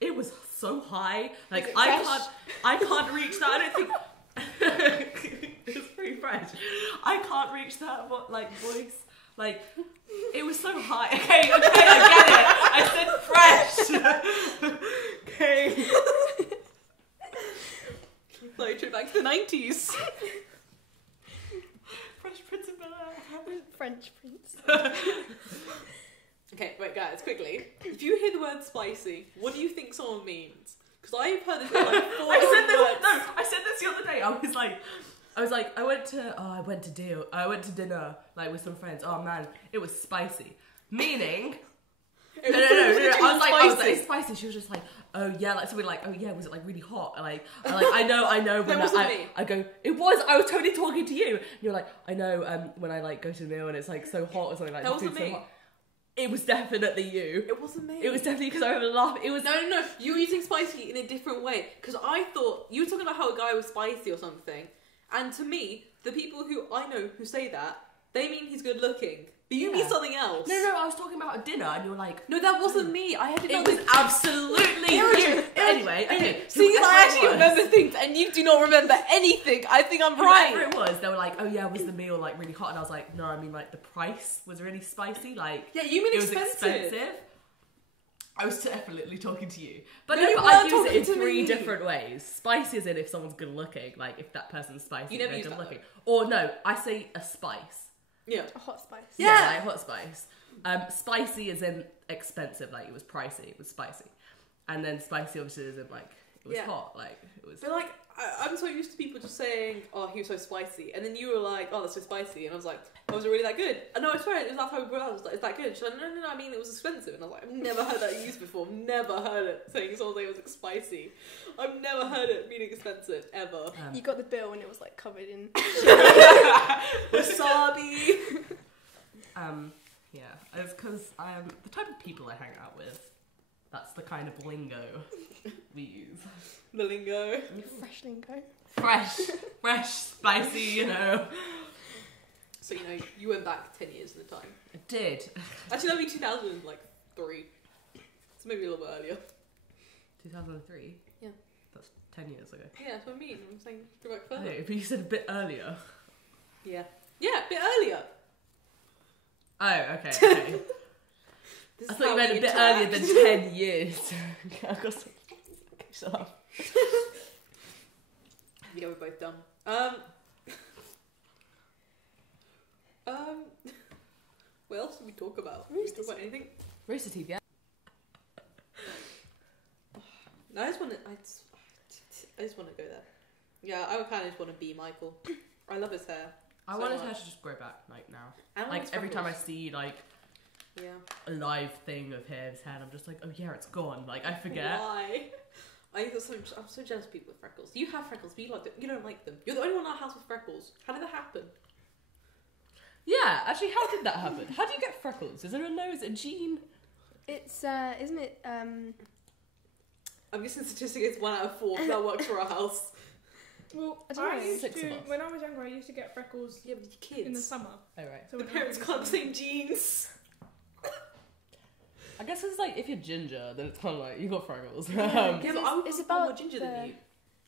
it was so high. Like, I can't reach that. I don't think... It's pretty fresh. I can't reach that voice. Like, it was so high. Okay, I get it. I said fresh. Okay. Like, trip back to the 90s. Fresh Prince of Bel-Air. French prince. Okay, wait, guys, quickly. If you hear the word spicy, what do you think someone means? Because I've heard this in like 4 words. I said this the other day. I was like, I went to dinner like with some friends. Oh man, it was spicy. Meaning, no. I was like, it's spicy. She was just like, oh yeah, like something like, oh yeah, was it like really hot? Like I know. When I go, it was. I was totally talking to you. And you're like, I know. When I like go to the meal and it's like so hot or something like that wasn't me. So hot. It was definitely you. It wasn't me. It was definitely because I remember laughing. It was no. You were using spicy in a different way because I thought you were talking about how a guy was spicy or something, and to me, the people who I know who say that they mean he's good looking. But you mean something else. No, I was talking about a dinner, and you were like, no, that wasn't me. I had to know. It was absolutely you. Anyway, okay. See, I actually remember things, and you do not remember anything. I think I'm right. Whatever it was, they were like, oh yeah, was the meal like really hot? And I was like, no, I mean like the price was really spicy. Like, yeah, you mean it expensive. was expensive. I was definitely talking to you, but no, but I use it in 3 different ways. Spicy is in if someone's good looking, like if that person's spicy, you never they're use good that looking. Or no, I say a spice. Yeah. A hot spice. Yeah, like hot spice. Spicy is in expensive, like it was pricey, it was spicy. And then spicy obviously is in like, it was hot, like it was... But like, I'm so used to people just saying, oh, he was so spicy. And then you were like, oh, that's so spicy. And I was like, oh, was it really that good? And no, I swear, that's how we brought it up. I was like, is that good? She's like, no, I mean, it was expensive. And I was like, I've never heard that used before. Never heard it saying something it was spicy. I've never heard it meaning expensive, ever. You got the bill and it was like covered in wasabi. Yeah, it's because the type of people I hang out with, that's the kind of lingo we use. The lingo. Fresh lingo. Fresh, spicy, you know. So, you know, you went back 10 years in the time. I did. Actually, that would be 2003. So maybe a little bit earlier. 2003? Yeah. That's 10 years ago. Yeah, that's what I mean. I'm saying go back further. Okay, but you said a bit earlier. Yeah. Yeah, a bit earlier. Oh, okay. I thought you meant a bit earlier than 10 years. Okay, shut up. Yeah, we're both dumb. What else did we talk about? Did we talk about anything? Rooster Teeth, yeah. No, I just want to go there. Yeah, I would kind of just want to be Michael. I love his hair. I want his hair to just grow back, like, now. And like, every time I see, like, yeah, a live thing of his hair, I'm just like, oh yeah, it's gone. Like, I forget. Why? I'm so jealous of people with freckles. You have freckles, but you don't like them. You're the only one in our house with freckles. How did that happen? Yeah, actually, how did that happen? How do you get freckles? Is it a nose, a gene? It's, isn't it, I'm guessing the statistic is 1 out of 4 that works for our house. Well, I used 6 to, of us. when I was younger, I used to get freckles Yeah, but your kids. in the summer. Oh, right. So The when I parents was can't have the younger- same genes. I guess it's like, if you're ginger, then it's kind of like, you got freckles. Yeah, but I it's was more about ginger the- than you.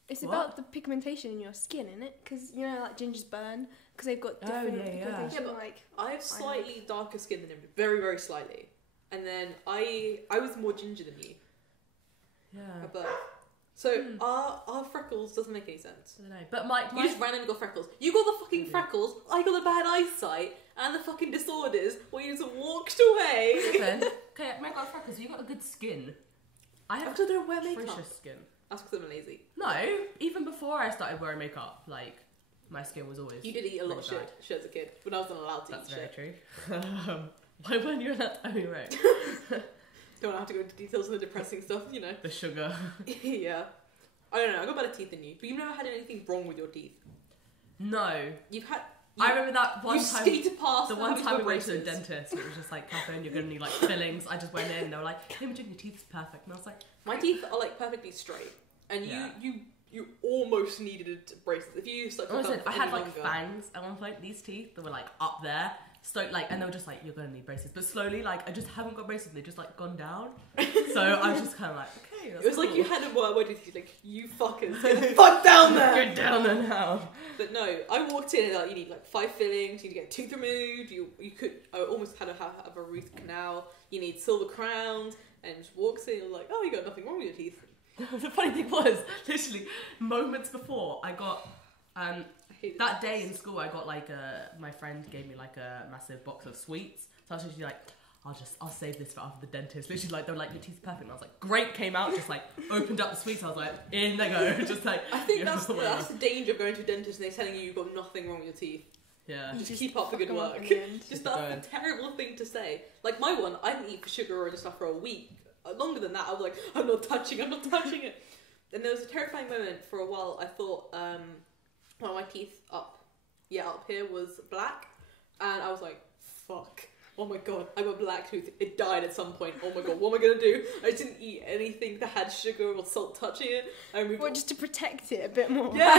It's What? about the pigmentation in your skin, isn't it? Because, you know, like gingers burn, because they've got Oh, different yeah, yeah. pigmentation, Yeah, but like... I have slightly darker skin than him, very, very slightly. And then I was more ginger than you Yeah. at birth. So our freckles doesn't make any sense. I don't know. But my You just randomly got freckles. You got the fucking freckles. I got the bad eyesight and the fucking disorders where you just walked away. Okay, I got freckles. You got a good skin. I I have also don't wear makeup. atrocious skin. That's because I'm lazy. No, even before I started wearing makeup, like my skin was always. You did eat a lot of really shit as a kid when I wasn't allowed to That's eat very shit. true. Why weren't you allowed? I mean, right. Don't have to go into details of the depressing stuff, you know. The sugar. Yeah. I don't know, I got better teeth than you, but you've never had anything wrong with your teeth. No. You've had... I remember that one you time. skated past the one time we went to the braces. dentist, and it was just like, Catherine, you're gonna need like fillings. I just went in, and they were like, Imogen, your teeth is perfect, and I was like, My teeth are like perfectly straight, and Yeah. you almost needed braces. If you stuck your Listen, thumb I had any like longer. fangs at one point. These teeth, they were like up there. So like, and they were just like, you're gonna need braces. But slowly, like, I just haven't got braces. They've just like gone down. So I was just kind of like, okay, that's It was cool. like you had a word with you, like, you fuckers, get the fuck down there! Go down there now. But no, I walked in and like, you need like 5 fillings, you need to get a tooth removed, you could, I almost had to have a root canal, you need silver crowns, and just walks in and you're like, oh, you got nothing wrong with your teeth. The funny thing was, literally, moments before, I got, I hate that day in school, I got like my friend gave me like a massive box of sweets. So I was literally like, I'll save this for after the dentist. Literally like, they were like, your teeth's perfect. And I was like, great, came out, just like, opened up the sweets. I was like, in they go. Just like, I think yeah, that's the danger of going to a dentist and they're telling you you've got nothing wrong with your teeth. yeah. Just keep up the good fuck 'em up work. in the end. Just Keep it that's a terrible thing to say. Like my one, I didn't eat sugar or stuff for a week. Longer than that, I was like, I'm not touching it. And there was a terrifying moment for a while. I thought one of my teeth up here was black, and I was like, fuck. Oh my god, I got a black tooth. It died at some point. Oh my god, what am I gonna do? I didn't eat anything that had sugar or salt touching it. I removed. Well, just to protect it a bit more. Yeah.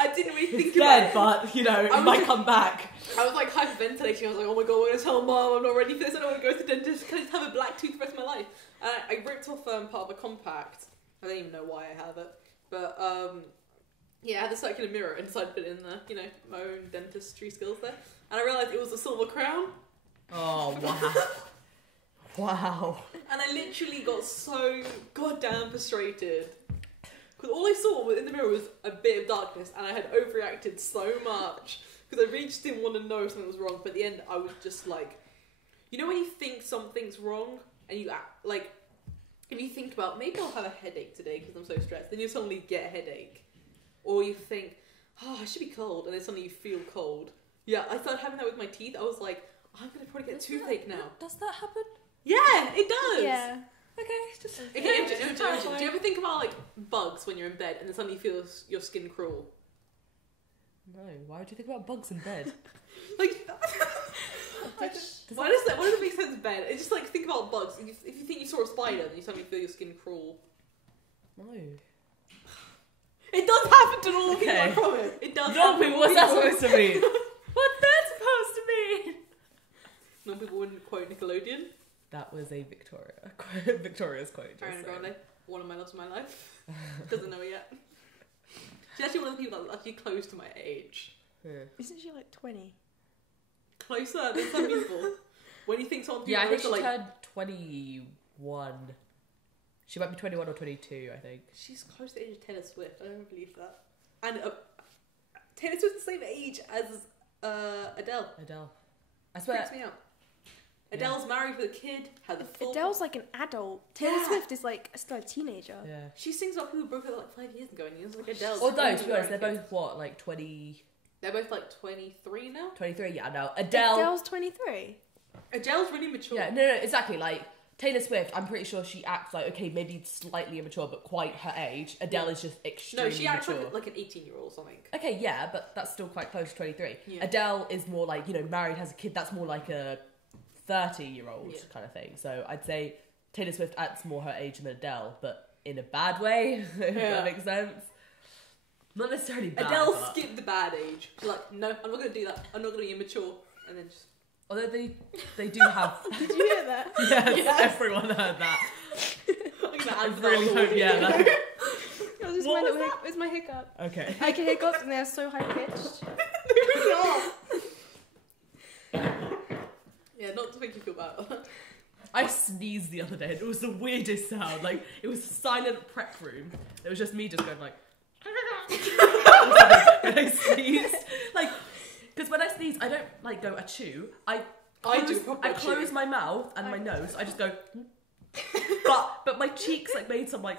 I didn't really think about it. But, you know, it might come back. I was like hyperventilating. I was like, oh my god, I'm gonna tell mom I'm not ready for this. I don't want to go to the dentist. Can I just have a black tooth the rest of my life? And I ripped off part of a compact. I don't even know why I have it, but yeah, I had the circular mirror and decided to put it in the, you know, my own dentistry skills there. And I realised it was a silver crown. Oh, wow. Wow. And I literally got so goddamn frustrated. Because all I saw in the mirror was a bit of darkness, and I had overreacted so much. Because I really just didn't want to know if something was wrong. But at the end, I was just like, you know when you think something's wrong, and you act, like, if you think about, maybe I'll have a headache today because I'm so stressed, then you suddenly get a headache. Or you think, oh, I should be cold, and then suddenly you feel cold. Yeah, I started having that with my teeth. I was like, I'm going to probably get a toothache now. Does that happen? Yeah, it does. Yeah. Okay, just... Okay, Imogen, do you ever think about like bugs when you're in bed and then suddenly you feel your skin crawl? No, why would you think about bugs in bed? Like, why does it make sense in bed? It's just like, think about bugs. If you think you saw a spider, then you suddenly feel your skin crawl. No. It does happen to normal people, I Okay. promise. It does No, happen but what's that people. supposed to mean? What's that supposed to mean? Normal people wouldn't quote Nickelodeon. That was a Victoria's quote. just Ariana saying. Grande, one of my loves of my life. Doesn't know it yet. She's actually one of the people that's actually close to my age. Yeah. Isn't she like 20? Closer than some people. When you think someone Yeah, I think people she are like, turned 21. She might be 21 or 22, I think. she's close to the age of Taylor Swift. I don't believe that. And Taylor Swift's the same age as Adele. Adele. I swear. Freaks me out. Adele's married with a kid, has a full... Adele's like an adult. Taylor Yeah. Swift is like still a teenager. Yeah. She sings about people who broke up like 5 years ago, and it's like Adele's... Although, to be honest, they're both, what, like 20... They're both like 23 now? 23? Yeah, no. Adele... Adele's 23. Adele's really mature. Yeah, no, exactly. Like, Taylor Swift, I'm pretty sure she acts like, okay, maybe slightly immature, but quite her age. Adele is just extremely No, she acts mature. like an 18-year-old or something. Okay, yeah, but that's still quite close to 23. Yeah. Adele is more like, you know, married, has a kid. That's more like a 30-year-old Yeah. kind of thing. So I'd say Taylor Swift acts more her age than Adele, but in a bad way, if Yeah. that makes sense. Not necessarily bad. Adele but... skipped the bad age. She's like, no, I'm not going to do that. I'm not going to be immature. And then just... Although they do have... Did you hear that? Yes, Yes. everyone heard that. I'm going to I add that really on hope, the yeah. audio. That... It was What my was little it was my hiccup. Okay. I get hiccups and they're so high pitched. They really are. Yeah, not to make you feel bad. I sneezed the other day and it was the weirdest sound. Like, it was a silent prep room. It was just me just going like... when I sneezed. Like, because when I sneeze, I don't like go achoo. I close my mouth and my nose. I just go... but my cheeks like made some like...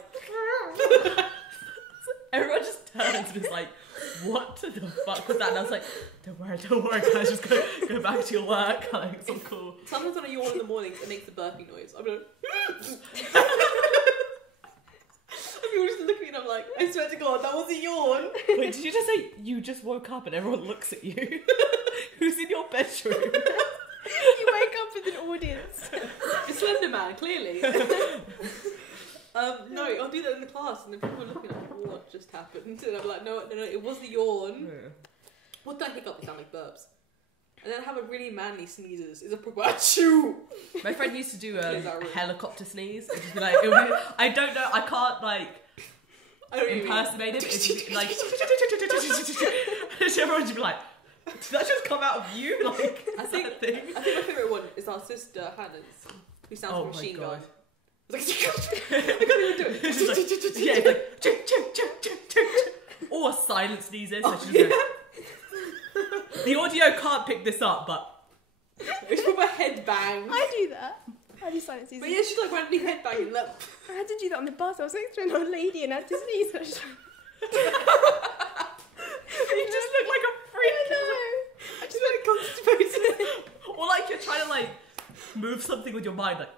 Everyone just turns and is like, what the fuck was that? And I was like, don't worry, guys, just go back to your work. Like, it's all cool. Sometimes when I yawn in the mornings, it makes the burping noise. I'm like, people just look at me and I'm like, I swear to God, that was a yawn. Wait, did you just say you just woke up and everyone looks at you? Who's in your bedroom? You wake up with an audience. It's Slender Man, clearly. No, I'll do that in the class, and then people are looking like, what just happened? And I'm like, no, it was the yawn. Yeah. What did I hiccup? They sound like burps. And then I have a really manly sneezes. It's a proper achoo. My friend used to do a helicopter sneeze. It'd just be like, I don't know, I can't like impersonate it. It's just like, everyone would be like, did that just come out of you? Like, I think my favourite one is our sister Hannah's, who sounds like a machine gun. I can't even do it. It's like, yeah, it's like, or silent sneezes. So she's like, the audio can't pick this up, but it's from a head bang. I do that. I do silent sneezes. But yeah, she's like randomly head banging. Like, I had to do that on the bus. I was next to an old lady and I had to sneeze. I was just you just look like a freak. I know. I just like constipated. Or like you're trying to like move something with your mind, like.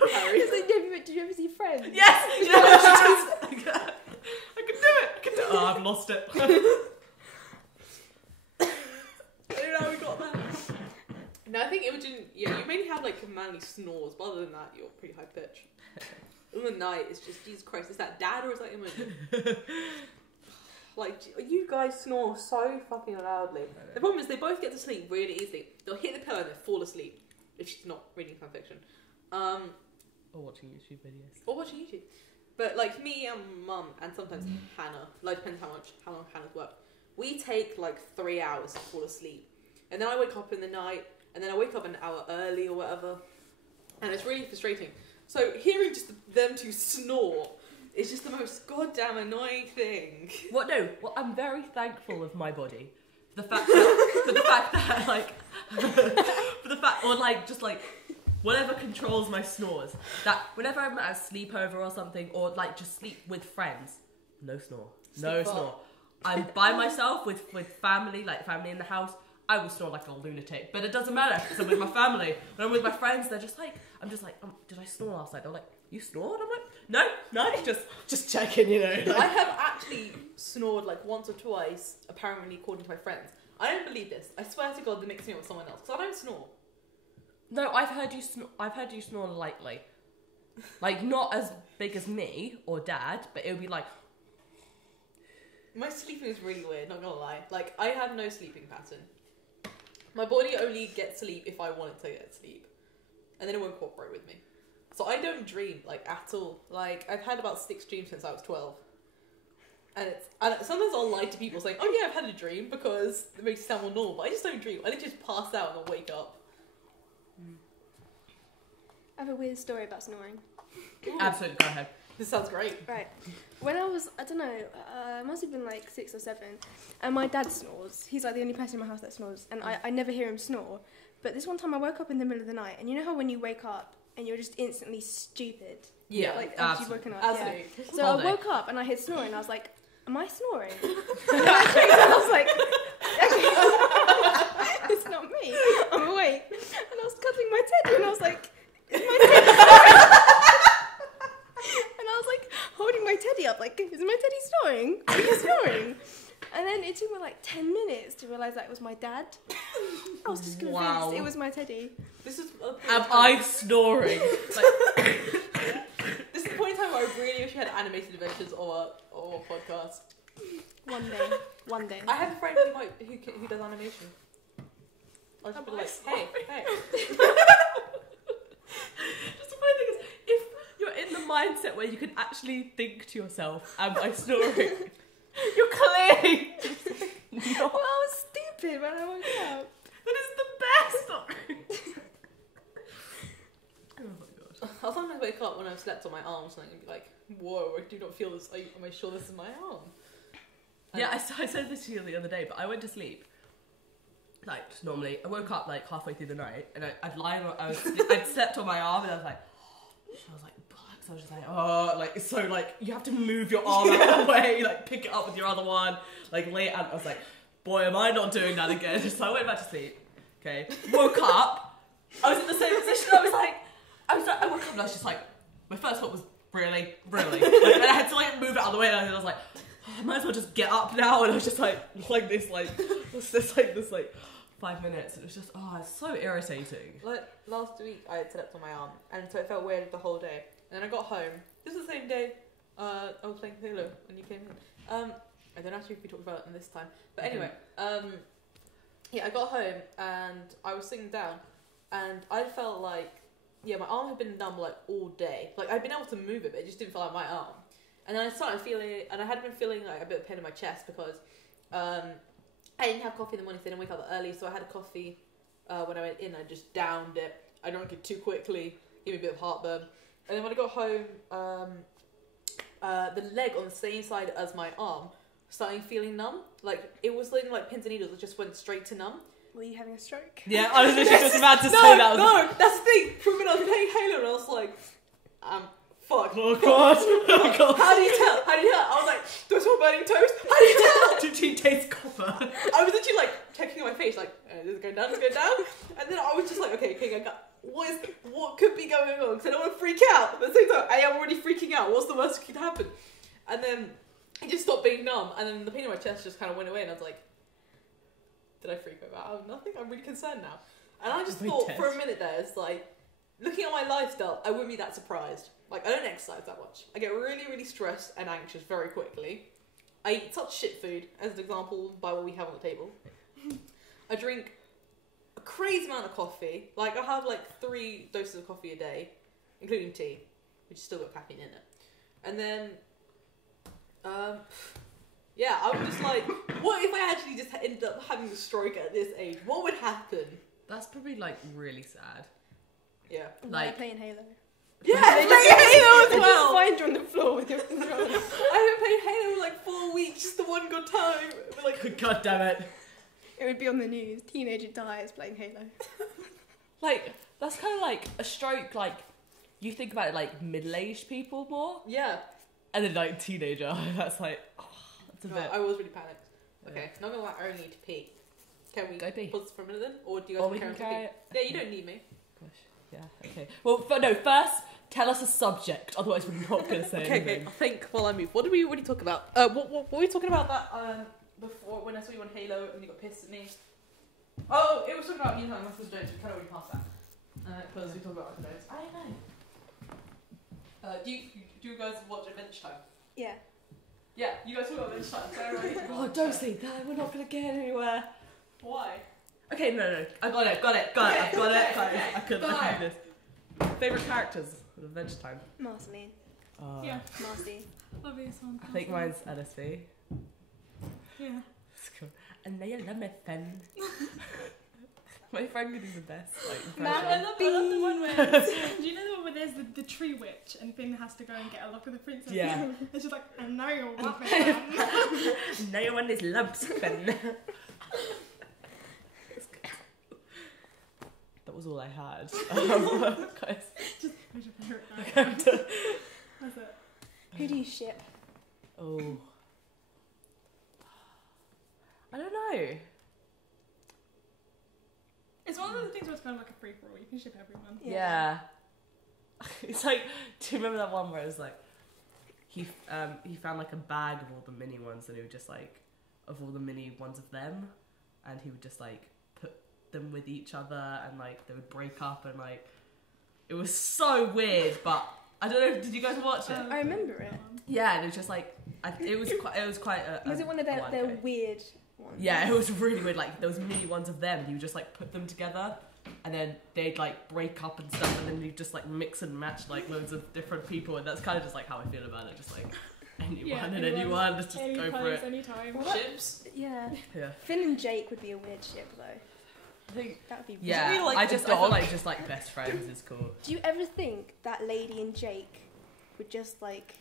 It's like, did you ever see Friends? Yes! I can do it! Oh, I've lost it. I don't know how we got that. No, I think Imogen, you mainly have like manly snores, but other than that, you're pretty high pitch. In the night, it's just, Jesus Christ, is that Dad or is that Imogen? Like, you guys snore so fucking loudly. The problem is they both get to sleep really easily. They'll hit the pillow and they fall asleep. If she's not reading fan fiction. Or watching YouTube videos. Or watching YouTube. But like me and Mum, and sometimes Hannah, like depends how long Hannah's work, we take like 3 hours to fall asleep. And then I wake up in the night, and then I wake up an hour early or whatever. And it's really frustrating. So hearing just them two snore is just the most goddamn annoying thing. What? No. Well, I'm very thankful of my body. For the fact that like, for the fact, or like, just like, whatever controls my snores. That whenever I'm at a sleepover or something, or like just sleep with friends, no snore. No snore. I'm by myself with family, like family in the house, I will snore like a lunatic. But it doesn't matter, because I'm with my family. When I'm with my friends, they're just like, I'm just like, did I snore last night? They're like, you snored? I'm like, no, just checking, you know. Like. I have actually snored like once or twice, apparently according to my friends. I don't believe this. I swear to God, they mix me up with someone else, because I don't snore. No, I've heard you snore lightly. Like, not as big as me or Dad, but it would be like... My sleeping is really weird, not gonna lie. Like, I have no sleeping pattern. My body only gets sleep if I want it to get sleep. And then it won't cooperate with me. So I don't dream, like, at all. Like, I've had about 6 dreams since I was 12. And sometimes I'll lie to people saying, oh yeah, I've had a dream, because it makes it sound more normal. But I just don't dream. I just pass out and then wake up. I have a weird story about snoring. Absolutely, go ahead. This sounds great. Right. When I was, I don't know, I must have been like 6 or 7, and my dad snores. He's like the only person in my house that snores, and I never hear him snore. But this one time I woke up in the middle of the night, and you know how when you wake up and you're just instantly stupid? Yeah, like after you've woken up. Absolutely. Yeah. So I woke up and I heard snoring, and I was like, am I snoring? And I was like, it's not me. I'm awake. And I was cuddling my teddy, and I was like, is my teddy snoring? And I was like holding my teddy up, like, is my teddy snoring? Are you snoring? And then it took me like 10 minutes to realise that it was my dad. I was just convinced it was my teddy. This is am I snoring? Like, this is the point in time where I really wish we had animated adventures or a podcast. One day. I have a friend who does animation. I'll just be like, hey. Just the funny thing is, if you're in the mindset where you can actually think to yourself, am I snoring? You're clearly Well, I was stupid when I woke up. That is the best. Oh my god. I'll sometimes wake up when I've slept on my arm or something and be like, whoa, I do not feel this. Am I sure this is my arm? Yeah, I said this to you the other day, but I went to sleep. Like, just normally, I woke up like halfway through the night, and I'd slept on my arm, and I was like, I was just like, oh, like, so, like, you have to move your arm out of the way, like, pick it up with your other one, like, lay it out. I was like, boy, am I not doing that again. So I went back to sleep, okay, woke up, I was in the same position, I woke up and I was just like, my first thought was, really? Like, and I had to, like, move it out of the way, and I was like, oh, I might as well just get up now, and I was just like this, this 5 minutes, and it was just, it's so irritating. Like, last week, I had slept on my arm, and so it felt weird the whole day. And then I got home. This was the same day I was playing Halo when you came in. I don't actually if we talked about it in this time. But anyway, yeah, I got home, and I was sitting down, and I felt like, yeah, my arm had been numb, like, all day. Like, I'd been able to move it, but it just didn't feel like my arm. And then I started feeling it, and I had been feeling, like, a bit of pain in my chest, because I didn't have coffee in the morning, so I didn't wake up that early, so I had a coffee when I went in. I just downed it. I drank it too quickly, gave me a bit of heartburn. And then when I got home, the leg on the same side as my arm started feeling numb. Like, it was like pins and needles. It just went straight to numb. Were you having a stroke? Yeah, I was literally just about to say that. No, that's the thing. For a minute I was playing Halo and I was like, fuck. Oh god. Oh god. How do you tell? I was like, do I smell burning toast? How do you tell? Did you taste copper? I was literally like checking on my face, like, is it going down? Is it going down? And then I was just like, okay, what could be going on? Because I don't want to freak out. But at the same time, I am already freaking out. What's the worst that could happen? And then it just stopped being numb, and then the pain in my chest just kind of went away, and I was like, did I freak out? Nothing. I'm really concerned now. And I just thought for a minute there, it's like, looking at my lifestyle, I wouldn't be that surprised. Like, I don't exercise that much. I get really, really stressed and anxious very quickly. I eat such shit food, as an example, by what we have on the table. I drink a crazy amount of coffee. Like, I have like 3 doses of coffee a day, including tea, which has still got caffeine in it. And then, yeah, I was just like, what if I actually just ended up having a stroke at this age? What would happen? That's probably, like, really sad. Yeah. Like playing Halo. Yeah, playing Halo as well. Just find you on the floor with your controller. I haven't played Halo in like 4 weeks, just the one good time. But like, god damn it. It would be on the news. Teenager dies playing Halo. Like, that's kind of like a stroke, like, you think about it like middle-aged people more. Yeah. And then like teenager, that's like, that's a bit. I was really panicked. Okay, not gonna lie, I only need to pee. Can we go pee? Pause for a minute then? Or do you guys can to carry pee? Yeah, you don't need me. Gosh, yeah, okay. Well, first, tell us a subject, otherwise we're not going to say anything. Okay, I think while I move, what are you talking about? What were we talking about that, before, when I saw you on Halo and you got pissed at me? Oh, it was talking about you know, my first Jones, we kind of already passed that. Because we talked about other Jones. I don't know. Do you guys watch Adventure Time? Yeah. Yeah, you guys talk about Adventure Time. So everybody Oh, don't say that, we're not going to get anywhere. Why? Okay, no, I got it, I've got it. I couldn't do this. Favourite characters of Adventure Time? Marceline. Yeah. Marcy. Obvious one. I think mine's LSV. Yeah. It's cool. And they love my friend. My friend could do the best, like, impression. I love the one where, do you know the one where there's the tree witch and Finn has to go and get a lock of the princess? Yeah. And she's like, I know you're what, man. No one is loves Finn. That was all I had. Guys. Just who's your favourite character? That's it. Who do you ship? Oh. I don't know. It's one of the things where it's kind of like a free for all. You can ship everyone. Yeah. It's like, do you remember that one where it was like, he found like a bag of all the mini ones and he would just like, of all the mini ones of them, and he would just like put them with each other and like they would break up and like, it was so weird, but I don't know, did you guys watch it? I remember it. Yeah, and it was just like, it was quite a... Was it one of their weird ones? Yeah, it was really weird, like, there was mini ones of them, and you would just, like, put them together, and then they'd, like, break up and stuff, and then you'd just, like, mix and match, like, loads of different people, and that's kind of just, like, how I feel about it, just, like, anyone, let's just go for it. Anytime. Ships? Yeah. Yeah. Finn and Jake would be a weird ship, though. I think... That would be weird. Yeah, Maybe, like, I the feel dog. like just, like, best friends is cool. Do you ever think that Lady and Jake would just, like,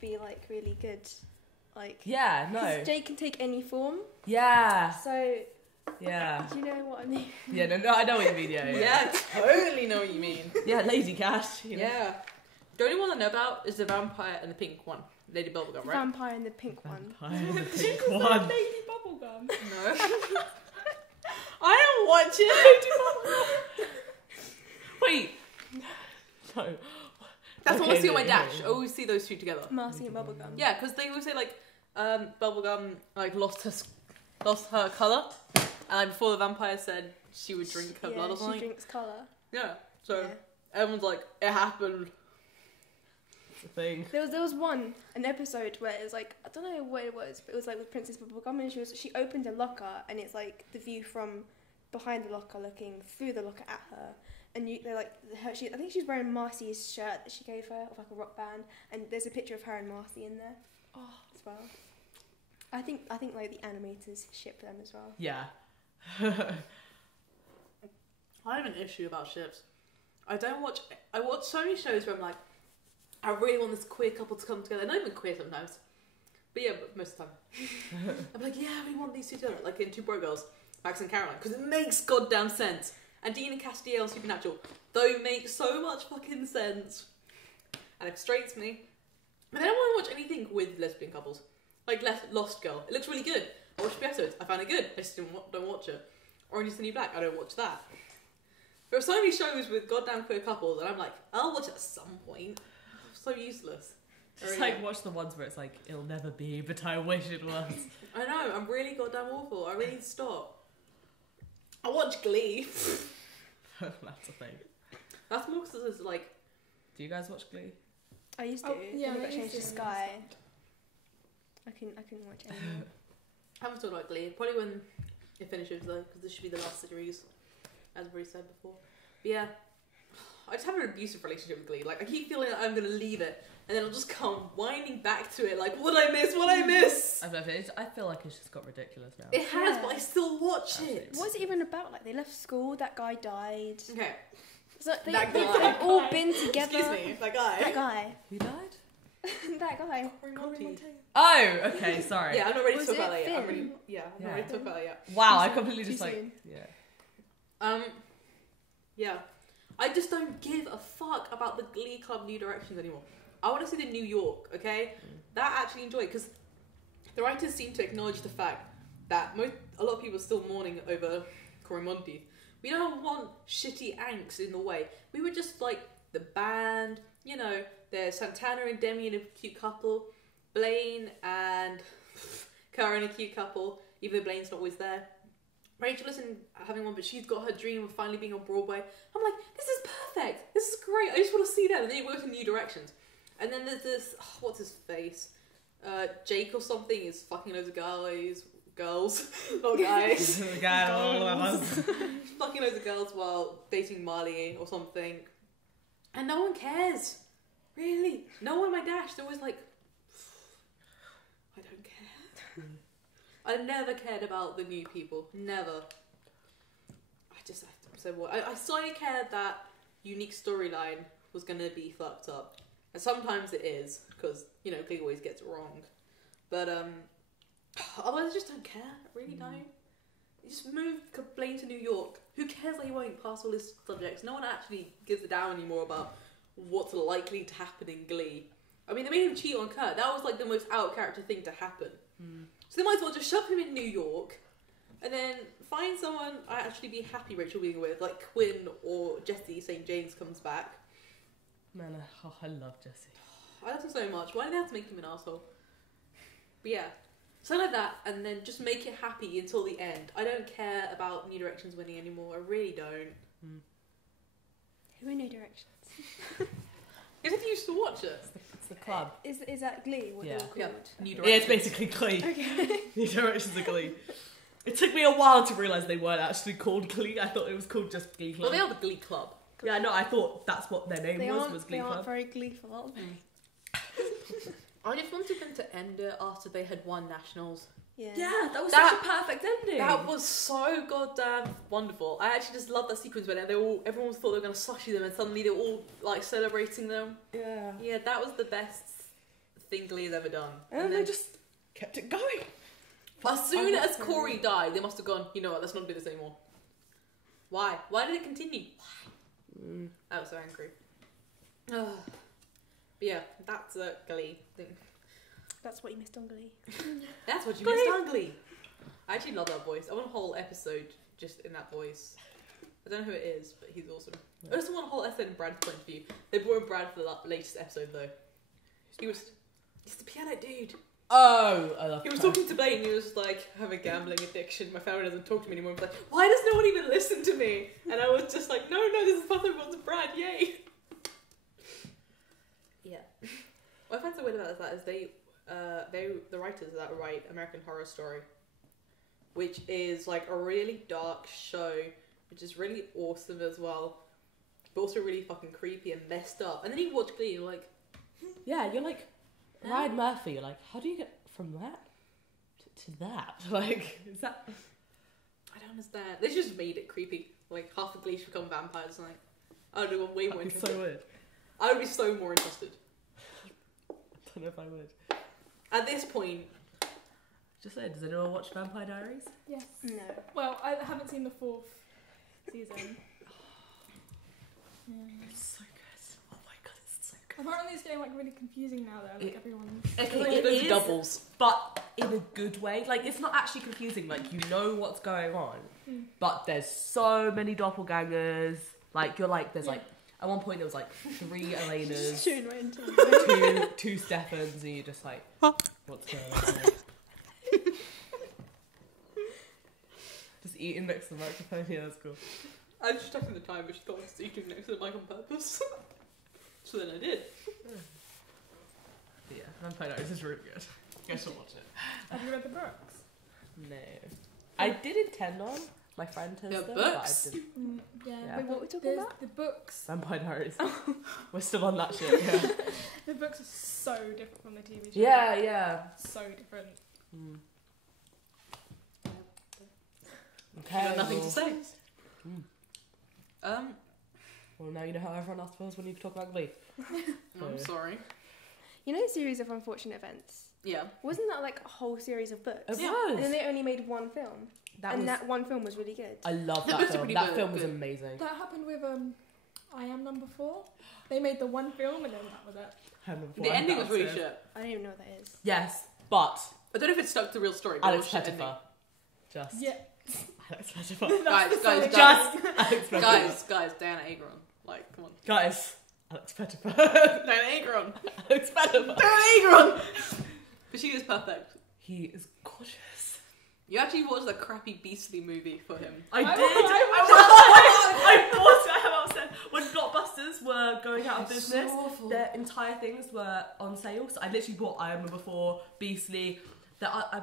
be, like, really good? Like... Yeah, no. 'Cause Jake can take any form. Yeah. So... Yeah. Do you know what I mean? Yeah, no, I know what you mean, yeah. Yeah, I totally know what you mean. Yeah, lazy cash, you know. Yeah. The only one I know about is the vampire and the pink one. Lady Bubblegum, The right? vampire and the pink one. Vampire, the She pink just said one. Lady Bubblegum. No. I don't watch it. Wait. No. That's what I see on my yeah, dash. yeah. I always see those two together. Marcy and Bubblegum. Yeah, because they always say like, Bubblegum like lost her color, and like before the vampire said she would drink her blood or something. She drinks colour. Yeah. So Yeah. everyone's like, it happened. It's a thing. There was an episode where it was like, I don't know what it was, but it was like with Princess Bubblegum, and she opened a locker, and it's like the view from behind the locker looking through the locker at her, and they're like I think she's wearing Marcy's shirt that she gave her of like a rock band, and there's a picture of her and Marcy in there as well. I think like the animators ship them as well. Yeah. I have an issue about ships. I watch so many shows where I'm like, I really want this queer couple to come together. Not even queer sometimes. But yeah, but most of the time. I'm like, yeah, I really want these two together. Like in Two Broke Girls, Max and Caroline. Because it makes goddamn sense. And Dean and Castiel and Supernatural. Though make so much fucking sense. And it frustrates me. But I don't want to watch anything with lesbian couples. Like Lost Girl. It looks really good. I watched the episodes. I found it good. I just don't watch it. Orange is the New Black. I don't watch that. There are so many shows with goddamn queer couples, and I'm like, I'll watch it at some point. So useless. Just like watch the ones where it's like, it'll never be, but I wish it was. I know, I'm really goddamn awful. I really need to stop. I watch Glee. That's a thing. That's more because it's like... Do you guys watch Glee? I used to. Oh, yeah, Then it I got changed to used to. Sky. I couldn't watch it anymore. I haven't talked about Glee. Probably when it finishes though, because this should be the last series, as we said before. But yeah, I just have an abusive relationship with Glee. Like, I keep feeling that I'm going to leave it, and then I'll just come whining back to it, like, what I miss, what I miss! I feel like it's just got ridiculous now. It has, Yeah. but I still watch Absolutely. it. What was it even about? Like, they left school, that guy died. Okay, So they've That guy. all been together. excuse me, that guy. That guy. Who died? That guy. Monty. Oh, okay, sorry. Yeah, I'm not ready to Was talk it about that yet. I'm Finn? really, I'm Yeah. not ready to talk about that yet. Wow, I Too completely soon. just Too like, soon. yeah. Yeah. I just don't give a fuck about the Glee Club New Directions anymore. I want to see the New York, okay? That I actually enjoy, because the writers seem to acknowledge the fact that a lot of people are still mourning over Cory Monteith. We don't want shitty angst in the way. We were just like the band, you know, there's Santana and Demi in a cute couple, Blaine and Karen a cute couple, even though Blaine's not always there. Rachel isn't having one, but she's got her dream of finally being on Broadway. I'm like, this is perfect. This is great. I just want to see that. And then it goes in new directions. And then there's this, what's his face? Jake or something is fucking loads of girls, not guys. Fucking loads of girls while dating Marley or something. And no one cares. Really. No one on my dash. They're always like, I don't care. I never cared about the new people. Never. I slightly cared that unique storyline was going to be fucked up. And sometimes it is, because, you know, Glee always gets it wrong. But, otherwise I just don't care. I really don't. You just move Blaine to New York. Who cares that he won't pass all his subjects? No one actually gives a damn anymore about what's likely to happen in Glee. I mean, they made him cheat on Kurt. That was, like, the most out-of-character thing to happen. So they might as well just shove him in New York and then find someone I'd actually be happy Rachel being with, like Quinn or Jesse St. James comes back. Man, I love Jesse. I love him so much. Why do they have to make him an asshole? But yeah, something like that, and then just make it happy until the end. I don't care about New Directions winning anymore. I really don't. Who are New Directions? Because if you used to watch it. It's the club. Is that Glee? What Yeah. they're Yeah. called? New Yeah, it's Directions. basically Glee. Okay. New Directions of Glee. It took me a while to realise they weren't actually called Glee. I thought it was called just Glee Club. Well, they are the Glee Club. Yeah, no, I thought that's what their name They was Glee aren't Club. very gleeful, are they? I just wanted them to end it after they had won nationals. Yeah. Yeah, that was That- such a perfect ending. That was so goddamn wonderful. I actually just love that sequence when everyone thought they were going to sushi them, and suddenly they were all like celebrating them. Yeah. Yeah, that was the best thing Glee has ever done. And then they just kept it going. as soon as Corey died, they must have gone, you know what, let's not do this anymore. Why? Why did it continue? Why? I was so angry. Ugh. But yeah, that's a Glee thing. That's what you missed on Glee. That's what you missed on Glee. I actually love that voice. I want a whole episode just in that voice. I don't know who it is, but he's awesome. I also want a whole episode in Brad's point of view. They brought in Brad for the latest episode though. He's the piano dude. Oh, I love. He was talking to Blaine. He was like, "I have a gambling addiction. My family doesn't talk to me anymore." He was like, "Why does no one even listen to me?" And I was just like, "No, this is Father Wants Brad, yay!" Yeah. What I find so weird about that is the writers that write American Horror Story, which is like a really dark show, which is really awesome as well, but also really fucking creepy and messed up. And then you watch Glee, and you're like, yeah, you're like Ryan Murphy. You're like, how do you get from that to that? Like, is that? I don't understand. They just made it creepy. Like half the Glee should become vampires. And like, I would be way more interested. So weird. I would be so more interested. I don't know if I would. At this point, Just say, does anyone watch Vampire Diaries? Yes. No. Well, I haven't seen the 4th season. Yeah. It's so good. Oh my god, it's so good. Apparently it's getting like really confusing now though, like everyone's... Okay, it is doubles, but in a good way. Like, it's not actually confusing. Like, you know what's going on, but there's so many doppelgangers. Like, you're like, there's like, at one point there was like 3 Elenas, Tune right into two Stefans, and you're just like, what's going on? Just eating next to the microphone. Yeah, that's cool. I just stuck in the time, but she thought I was eating next to the mic on purpose. So then I did. But yeah, Vampire Diaries is really good. You guys should watch it. Have you read the books? No. I did intend on. My friend has Yeah, them, books? but I didn't. Yeah. Yeah. Wait, what are we talking There's about? the books. Vampire Diaries. We're still on that shit, yeah. The books are so different from the TV show. Yeah, yeah. So different. Mm. I got nothing well- to say. Well, now you know how everyone else feels when you talk about Glee. I'm sorry. You know the series of unfortunate events? Yeah. Wasn't that like a whole series of books? It Yeah. was. And then they only made one film. That one film was really good. I love The that books are film. pretty That good, film was good. amazing. That happened with I Am Number 4. They made the one film and then that was it. The ending was really shit. I don't even know what that is. Yes, but I don't know if it stuck to the real story. But Alex it was shit Pettifer. Just Yeah. Alex Pettifer. Guys, Just Alex Pettifer. guys, Diana Agron. Like, come on. Guys, Alex Pettifer. Diana Agron. Alex Pettifer. Diana Agron! But she is perfect. He is gorgeous. You actually watched the crappy Beastly movie for him. I I did. watched I bought it. I have upset. When Blockbusters were going out of It's business, so awful. their entire things were on sale. So I literally bought I Am Number 4, Beastly.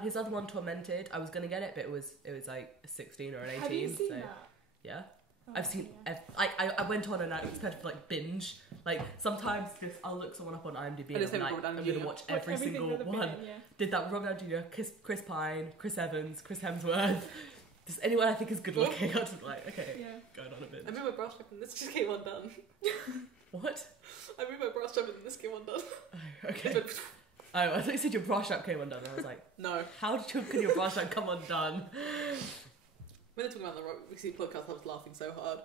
His other one, Tormented. I was gonna get it, but it was like a 16 or an 18. Have you seen so that? yeah. Oh, I've seen. yeah. I went on and I expected to like binge. Like sometimes just I'll look someone up on IMDb I just and have I'm Robert like, I'm Downey gonna Jr. watch Like every everything single with a one. bit in, yeah. Did that Robert Downey Jr., Chris Pine, Chris Evans, Chris Hemsworth. Just anyone I think is good looking. I'm just like, okay, Yeah. going on a bit. I remember bra strap and this just came undone. What? I remember bra strap and this came undone. Oh, okay. Oh, I thought you said your bra strap came undone. I was like, No. how can your bra strap come undone? When they're talking about the Rock Weekly podcast, I was laughing so hard.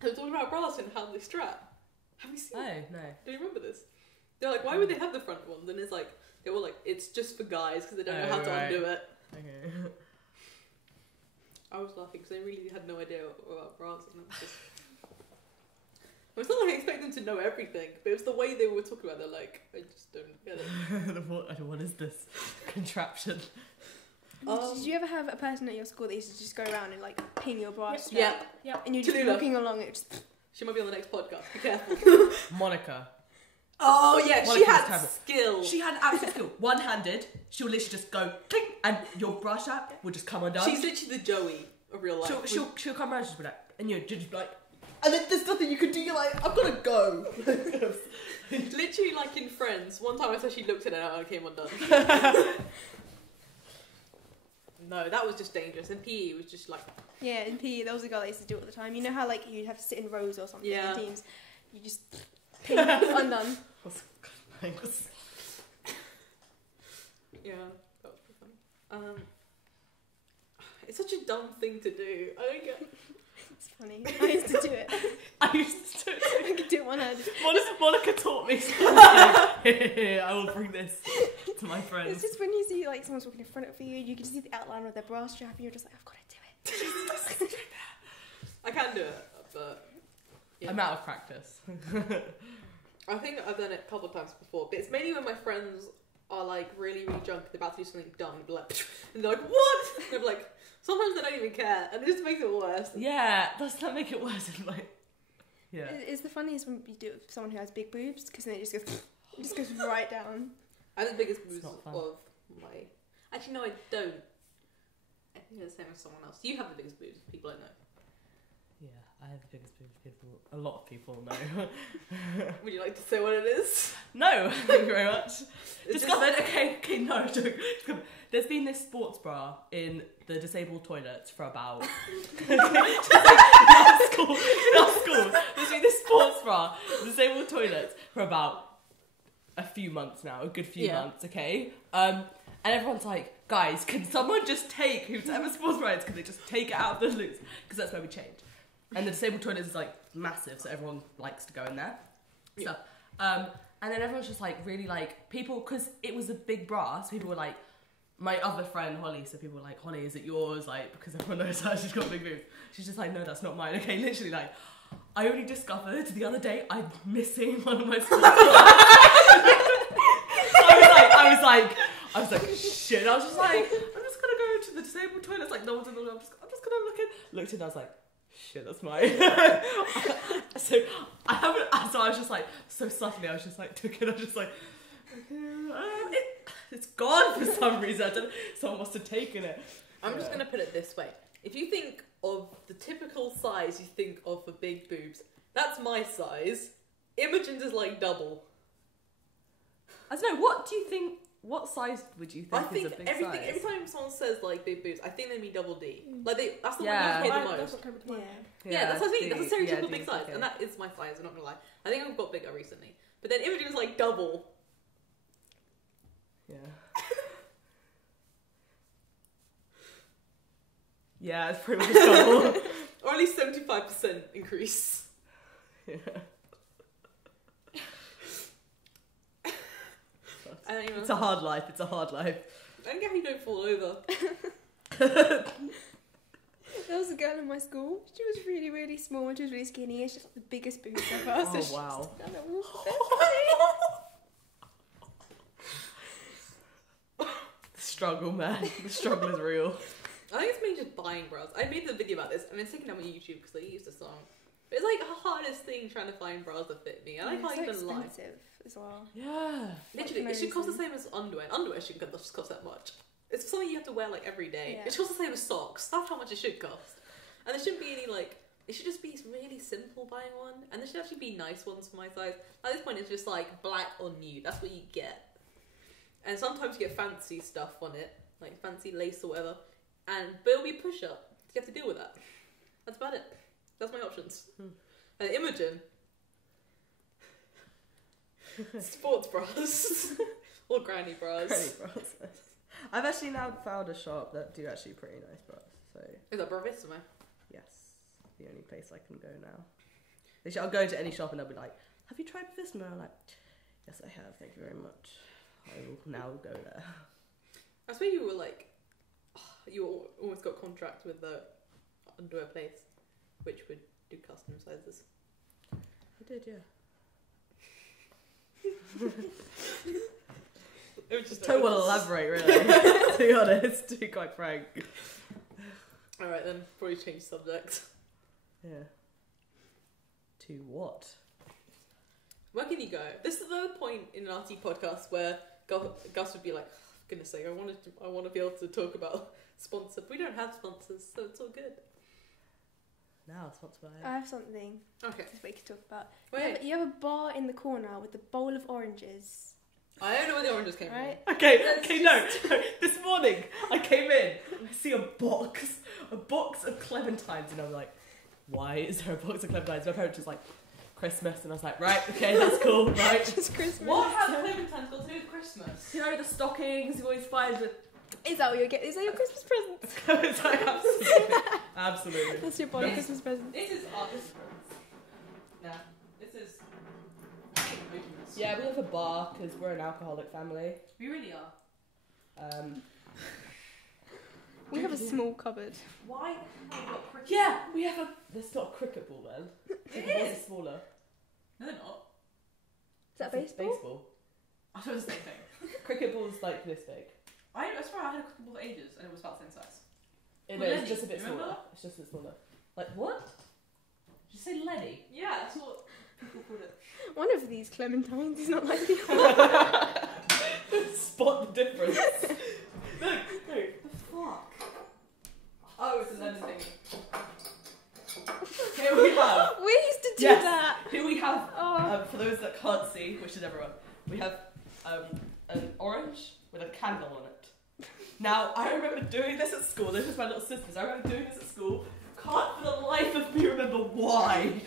They were talking about bras and how they strap. Have you seen it? Oh no. Do you remember this? They're like, why would they have the front ones? And it's like, they were like, it's just for guys because they don't know how to right. undo it. Okay. I was laughing because they really had no idea about bras. And it was just... Well, it's not like I expect them to know everything, but it was the way they were talking about it. They're like, I just don't get it. What is this contraption? Did you ever have a person at your school that used to just go around and like pin your bra strap? Yeah. Yeah. And you're just Tallulah. walking along it just... She might be on the next podcast. Be careful. Monica. Oh, yeah, she Monica's had terrible. skill. She had absolute skill. One-handed, she'll literally just go clink, and your bra strap will just come undone. She's literally the Joey of real life. She'll come around, she'll be like, and you're just be like, and then there's nothing you can do. You're like, I've got to go. Literally, like in Friends, one time I saw she looked at it and it came undone. No, that was just dangerous. And PE was just like... Yeah, in PE, there was a girl that used to do it all the time. You know how like you'd have to sit in rows or something Yeah. in teams? You just pin undone. Thanks. Yeah, that was pretty funny. It's such a dumb thing to do. I don't get... That's funny. I used to do it. I used to do it. I could do it one-handed. Monica taught me something. I will bring this to my friends. It's just when you see like someone's walking in front of you, you can see the outline of their bra strap, and you're just like, I've got to do it. I can do it, but yeah. I'm out of practice. I think I've done it a couple of times before, but it's mainly when my friends are like really, really drunk, they're about to do something dumb, and they're like, what? And they're like, sometimes they don't even care, and it just makes it worse. Yeah, does that make it worse? Yeah. It's the funniest when you do it with someone who has big boobs, because then it just goes right down. I have the biggest boobs not fun. of my... Actually, no, I don't. I think it's the same as someone else. You have the biggest boobs, people I know. Yeah, I have the biggest boobs. A lot of people know. Would you like to say what it is? No, thank you very much. It's Discovered. Okay, no. There's been this sports bra in the disabled toilets for about. In our school, there's been this sports bra in disabled toilets for about a few months now, a good few months. Okay, and everyone's like, guys, can someone just take whoever sports bra is? Can they just take it out of the loose? Because that's where we change. And the disabled toilet is like massive, so everyone likes to go in there. Yeah. So, and then everyone's just like really like people, because it was a big bra, so people were like, my other friend Holly, so people were like, Holly, is it yours? Like, because everyone knows that she's got big boobs. She's just like, no, that's not mine. Okay, literally like, I only discovered the other day I'm missing one of my sports bras. I was like, shit. I was just like, I'm just gonna go into the disabled toilet. It's like no one's in the room. I'm just gonna looked in. I was like, shit, that's mine. So I was just like, so subtly, I was just like, took it. I was just like, it's gone for some reason. I don't know. Someone must have taken it. I'm just gonna put it this way: if you think of the typical size you think of for big boobs, that's my size. Imogen's is like double. I don't know. What do you think? What size would you think I think is a big everything. size? Every time someone says like big boobs, I think they mean double D. Like that's the Yeah. one you pay the That's most. what came to mind. Yeah, that's what I mean. That's a stereotypical big dude, size, okay. and that is my size. I'm not gonna lie. I think I've got bigger recently, but then Imogen is like double. Yeah. Yeah, it's pretty much double. Or at least 75% increase. Yeah. I don't even It's a hard life. It's a hard life. I don't get how you don't fall over. There was a girl in my school. She was really, really small and she was really skinny. And she had the biggest boobs ever. Oh, so she wow. just kind of walked The struggle, man. The struggle is real. I think it's me just buying bras. I made the video about this and it's taken down my YouTube because I used a song. But it's like the hardest thing trying to find bras that fit me. And I can't even lie. It's so expensive as well. Yeah. Literally, Like, it should no cost the reason. same as underwear. And underwear shouldn't cost that much. It's something you have to wear like every day. Yeah. It should cost the same as socks. That's how much it should cost. And there shouldn't be any like. It should just be really simple buying one. And there should actually be nice ones for my size. At this point, it's just like black or nude. That's what you get. And sometimes you get fancy stuff on it, like fancy lace or whatever. But it'll be push up. You have to deal with that. That's about it. That's my options. And Imogen. Sports bras. Or granny bras. Granny bras. I've actually now found a shop that do actually pretty nice bras. So Is that Bravissimo? yes, the only place I can go now. I'll go to any shop and they'll be like, "Have you tried Bravissimo?" I'm like, "Yes, I have. Thank you very much. I will now go there." I swear you were like, you almost got a contract with the underwear place, which would do custom sizes. I did, yeah. It was just Don't want to elaborate, really. To be honest, to be quite frank. Alright then, probably change subject. Yeah. To what? Where can you go? This is the point in an RT podcast where Gus would be like, oh, for goodness sake, I want to be able to talk about sponsors. We don't have sponsors, so it's all good. Now it's not about I have something Okay. we could talk about. Wait. You have a bar in the corner with a bowl of oranges, I don't know where the oranges came right? Okay, no. This morning I came in, I see a box of clementines, and I'm like, why is there a box of clementines? My parents was like, Christmas, and I was like, right, okay, that's cool, right. Just Christmas. What has Clementines got to do with Christmas? You know the stockings you always find with Is that what you get? Is that your Christmas present? It's like, absolutely. Absolutely. That's your boy Christmas present. This is our Christmas. Nah, this is. Yeah, we have a bar because we're an alcoholic family. We really are. We have a small cupboard. Why the hell got cricket? Yeah, we have a. That's not a cricket ball then. It The balls is. are smaller. No, they're not. Is that That's a baseball? I thought it was the same thing. Cricket ball's like this big. I swear I had a cricket ball for ages and it was about the same size. It Well, is Lenny, just a bit you remember smaller. that? It's just a bit smaller. Like what? Did you say Lenny? Yeah, that's what people called it. One of these clementines is not like the other. Spot the difference. Look. The fuck? Oh, it's a lemon thing. Here we have. We used to do Yes. that. Here we have. Oh. For those that can't see, which is everyone, we have an orange with a candle on it. Now I remember doing this at school. This is my little sisters. I remember doing this at school. Can't for the life of me remember why.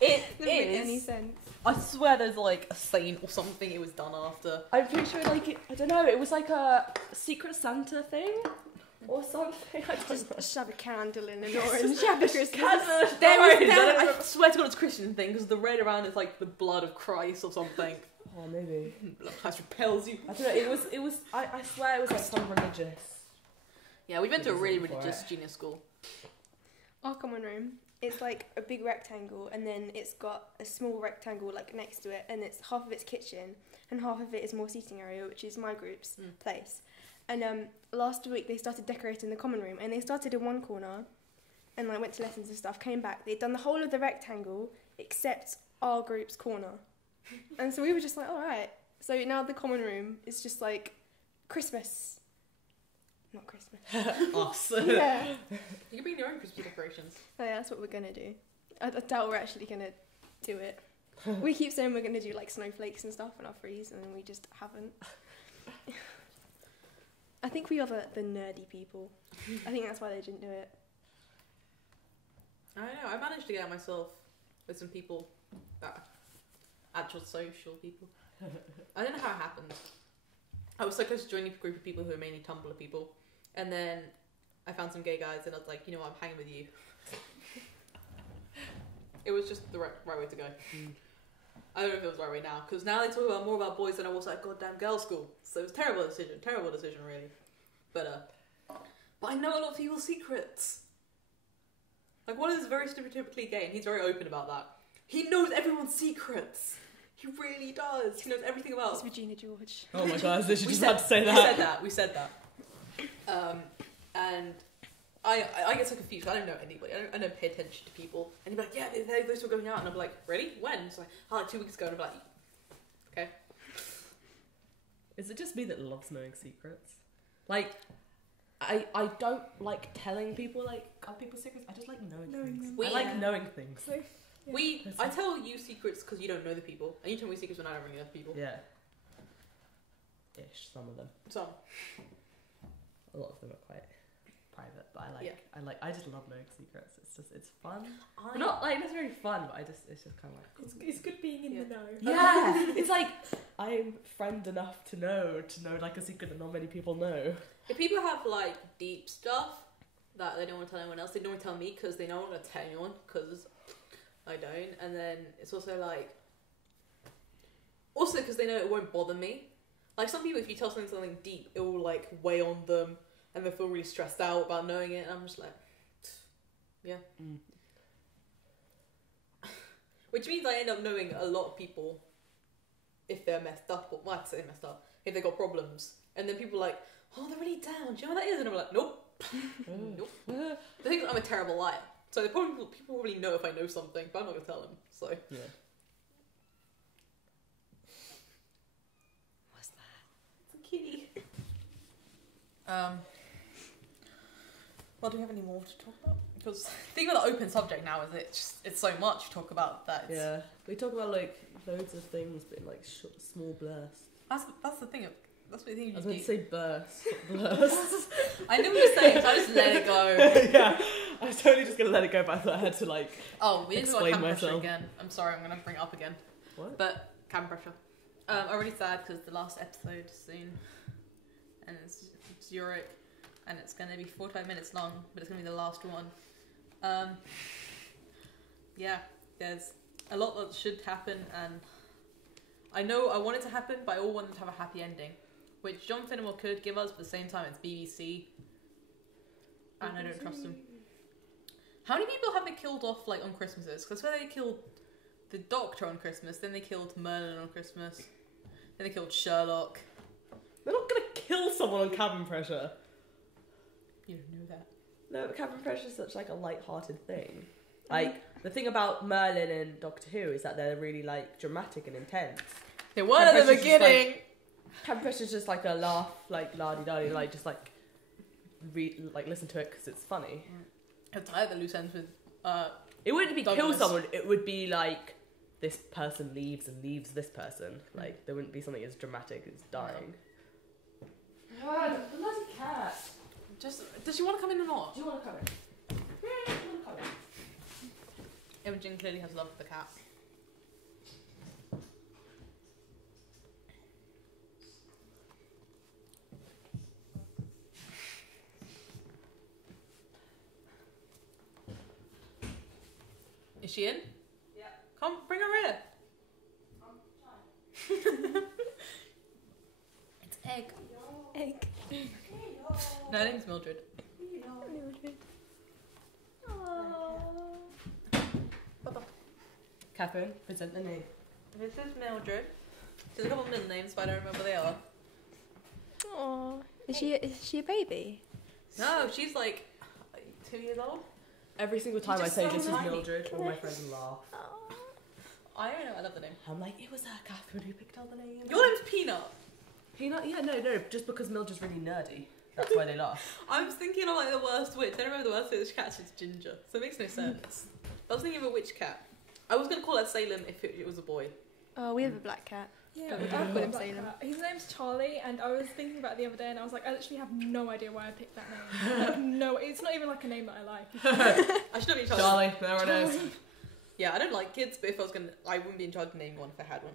It Doesn't make any sense. I swear there's like a saint or something it was done after. I'm pretty sure I don't know. It was like a Secret Santa thing or something. I don't know. Just shove a candle in an orange. Happy Christmas. I swear to God it's a Christian thing because the red around is like the blood of Christ or something. Oh, maybe. Blood of Christ repels you. I don't know. It was. I swear it was like some religious. Yeah, we went to a really Reason for religious it. junior school. Our common room. It's like a big rectangle, and then it's got a small rectangle like next to it, and it's half of it's kitchen, and half of it is more seating area, which is my group's place. And last week they started decorating the common room, and they started in one corner, and like went to lessons and stuff. Came back, they'd done the whole of the rectangle except our group's corner, and so we were just like, all right. So now the common room is just like Christmas, not Christmas. Us. Yeah. You can bring your own Christmas decorations. Oh, yeah, that's what we're gonna do. I doubt we're actually gonna do it. We keep saying we're gonna do like snowflakes and stuff in our freeze, and then we just haven't. I think we are the nerdy people. I think that's why they didn't do it. I don't know. I managed to get out myself with some people that are actual social people. I don't know how it happened. I was so close to joining a group of people who were mainly Tumblr people, and then I found some gay guys, and I was like, you know what, I'm hanging with you. It was just the right way to go. I don't know if it was the right way now, because now they talk more about boys than I was at goddamn girls' school. So it was a terrible decision, really. But I know a lot of people's secrets. Like, one is very stereotypically gay, and he's very open about that. He knows everyone's secrets. He really does. He knows everything about. It's Regina George. Oh my god, I was literally We just said- about to say that. We said that. And I get so confused. I don't know anybody. I don't pay attention to people. And he'd be like, yeah, those were going out. And I'm like, really? When? It's like, oh, like 2 weeks ago. And I'm like, okay. Is it just me that loves knowing secrets? Like, I don't like telling people like people's secrets. I just like knowing things. them. I like knowing things. So, yeah. I tell you secrets because you don't know the people. And you tell me secrets when I don't really know the people. Yeah. Ish, some of them. So, A lot of them are quite private, but I just love knowing secrets. It's fun. Not like necessarily fun, but it's just kind of like cool. It's good being in the know. Yeah, it's like I'm friend enough to know like a secret that not many people know. if people have like deep stuff that they don't want to tell anyone else, they don't want to tell me because they know I'm going to tell anyone because I don't. And then it's also like, because they know it won't bother me. Like some people, if you tell something deep, it will like weigh on them and they feel really stressed out about knowing it. And I'm just like, yeah. Which means I end up knowing a lot of people if they're messed up, or well, I say messed up, if they got problems. And then people are like, oh, they're really down. Do you know what that is? And I'm like, nope. Nope. They think I'm a terrible liar. So people probably know if I know something, but I'm not going to tell them. So Yeah. what's that? It's a kitty. Well, do we have any more to talk about? Because the thing with the open subject now is it's so much to talk about that. Yeah, we talk about like loads of things, but in like small bursts. That's the thing. That's the thing I you was do. going to say bursts. I knew what you were saying, so I just let it go. Yeah, I was totally just going to let it go, but I thought I had to like. Oh, we didn't talk about Explain camera pressure myself. again. I'm sorry, I'm going to bring it up again. What? But camera pressure. I'm really sad because the last episode is soon, and it's Zurich, and it's going to be 45 minutes long, but it's going to be the last one. Yeah, there's a lot that should happen, and I know I want it to happen, but I all want it to have a happy ending, which John Finnemore could give us, but at the same time it's BBC, and I don't trust them. How many people have they killed off like on Christmases? Because where they killed the Doctor on Christmas, then they killed Merlin on Christmas, then they killed Sherlock. They're not gonna kill someone on cabin pressure. You don't know that. No, but cabin pressure is such like a light-hearted thing. Like the thing about Merlin and Doctor Who is that they're really like dramatic and intense. They were at the beginning. Cabin pressure is just like a laugh, like la-di-da-di, like just like listen to it because it's funny. I'm tired of the loose ends with. It wouldn't be kill Douglas. someone. It would be like this person leaves and leaves this person. Like there wouldn't be something as dramatic as dying. God, the bloody cat. Just does she want to come in or not? Do you want to come in? Yeah, I want to come in. Imogen clearly has love for the cat. Is she in? Yeah. Come, bring her here. I'm trying. It's Egg. Egg. No, her name's Mildred. Catherine, present the name. This is Mildred. There's a couple of middle names, but I don't remember what they are. Oh, is she a baby? No, she's like 2 years old. Every single time I just say so this is tiny. Mildred, all my friends laugh. Oh. I don't know, I love the name. I'm like, it was Catherine who picked out the name. Your name's Peanut. Peanut? Yeah, no, just because Mildred's really nerdy. That's why they laugh. I was thinking of like the worst witch. I don't remember the worst witch cat, she's Ginger. So it makes no sense. I was thinking of a witch cat. I was going to call her Salem if it was a boy. Oh, we have a black cat. Yeah, Don't I've call got him him Salem. His name's Charlie, and I was thinking about it the other day, and I was like, I literally have no idea why I picked that name. Like, no, it's not even like a name that I like. I should have been in charge. Charlie, there it is. Yeah, I don't like kids, but if I was going to, I wouldn't be in charge of naming one if I had one.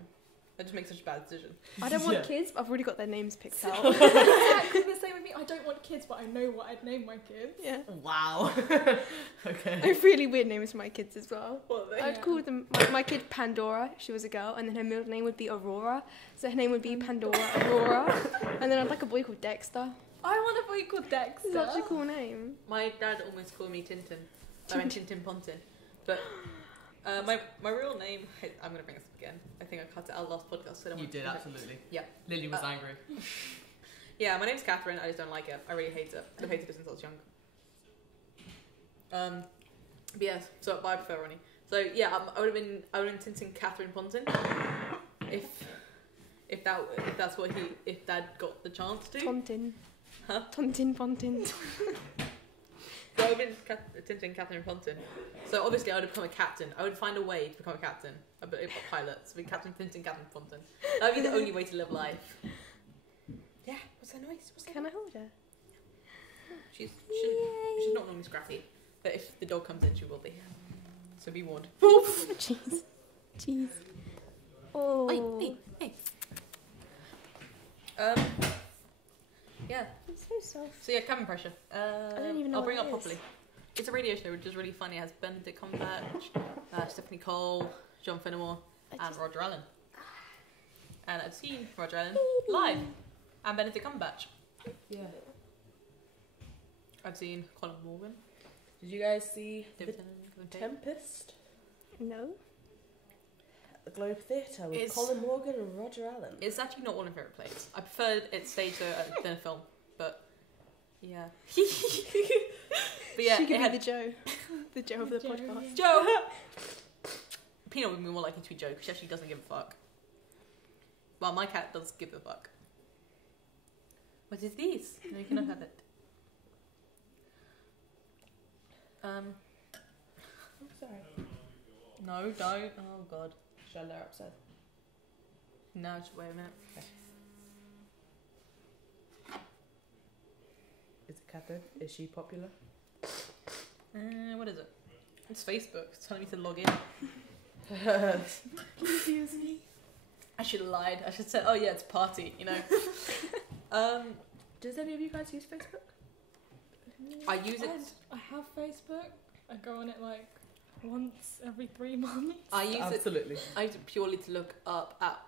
I just make such a bad decision. I don't want Yeah. kids, but I've already got their names picked out. Exactly the same with me. I don't want kids, but I know what I'd name my kids. Yeah. Wow. I Okay. have really weird names for my kids as well. What are they? I'd call them my kid Pandora if she was a girl, and then her middle name would be Aurora. So her name would be Pandora Aurora. And then I'd like a boy called Dexter. I want a boy called Dexter. It's such a cool name. My dad almost called me Tintin. I meant Tintin Pontin. But my real name, I'm going to bring this up again. I think I cut it out last podcast. So I don't You want did, to absolutely. Yeah. Lily was angry. Yeah, my name's Catherine. I just don't like it. I really hate it. I've hated it since I was young. But yeah, so but I prefer Ronnie. So yeah, I would have been Tintin Catherine Pontin if Dad got the chance to. Tontin. Huh? Tontin Pontin. So I would have been Tintin Catherine Pontin. So obviously I would have become a captain. I would find a way to become a captain. A pilot. So be Captain Tintin Catherine Pontin. That would be the only way to live life. Yeah, what's that noise? What's that? Can I hold her? She's not normally scrappy, but if the dog comes in, she will be. So be warned. Jeez. Jeez. Oh. Hey. Yeah. It's so soft. So yeah, cabin pressure. I don't even know I'll bring it what up it is. properly. It's a radio show which is really funny. It has Benedict Cumberbatch, Stephanie Cole, John Finnemore, and Roger Allen. And I've seen Roger Allen live, and Benedict Cumberbatch. Yeah. I've seen Colin Morgan. Did you guys see David The Tennant. Tempest No. at the Globe Theatre with It's- Colin Morgan and Roger Allen? It's actually not one of my favourite plays. I prefer it staged than a film, but yeah. But yeah, she could it be had the Joe. The Joe of the Joe, podcast. Joe. Peanut would be more likely to be Joe because she actually doesn't give a fuck. Well, my cat does give a fuck. What is this? No, you cannot have it. I'm sorry. No, don't. Oh god. Should I let her upstairs? No, just wait a minute. Is it Catherine? Is she popular? What is it? It's Facebook. It's telling me to log in. Excuse me. I should have lied. I should have said, oh yeah, it's party, you know. Does any of you guys use Facebook? I use it. I have Facebook. I go on it like once every 3 months. I use Absolutely. I use it purely to look up at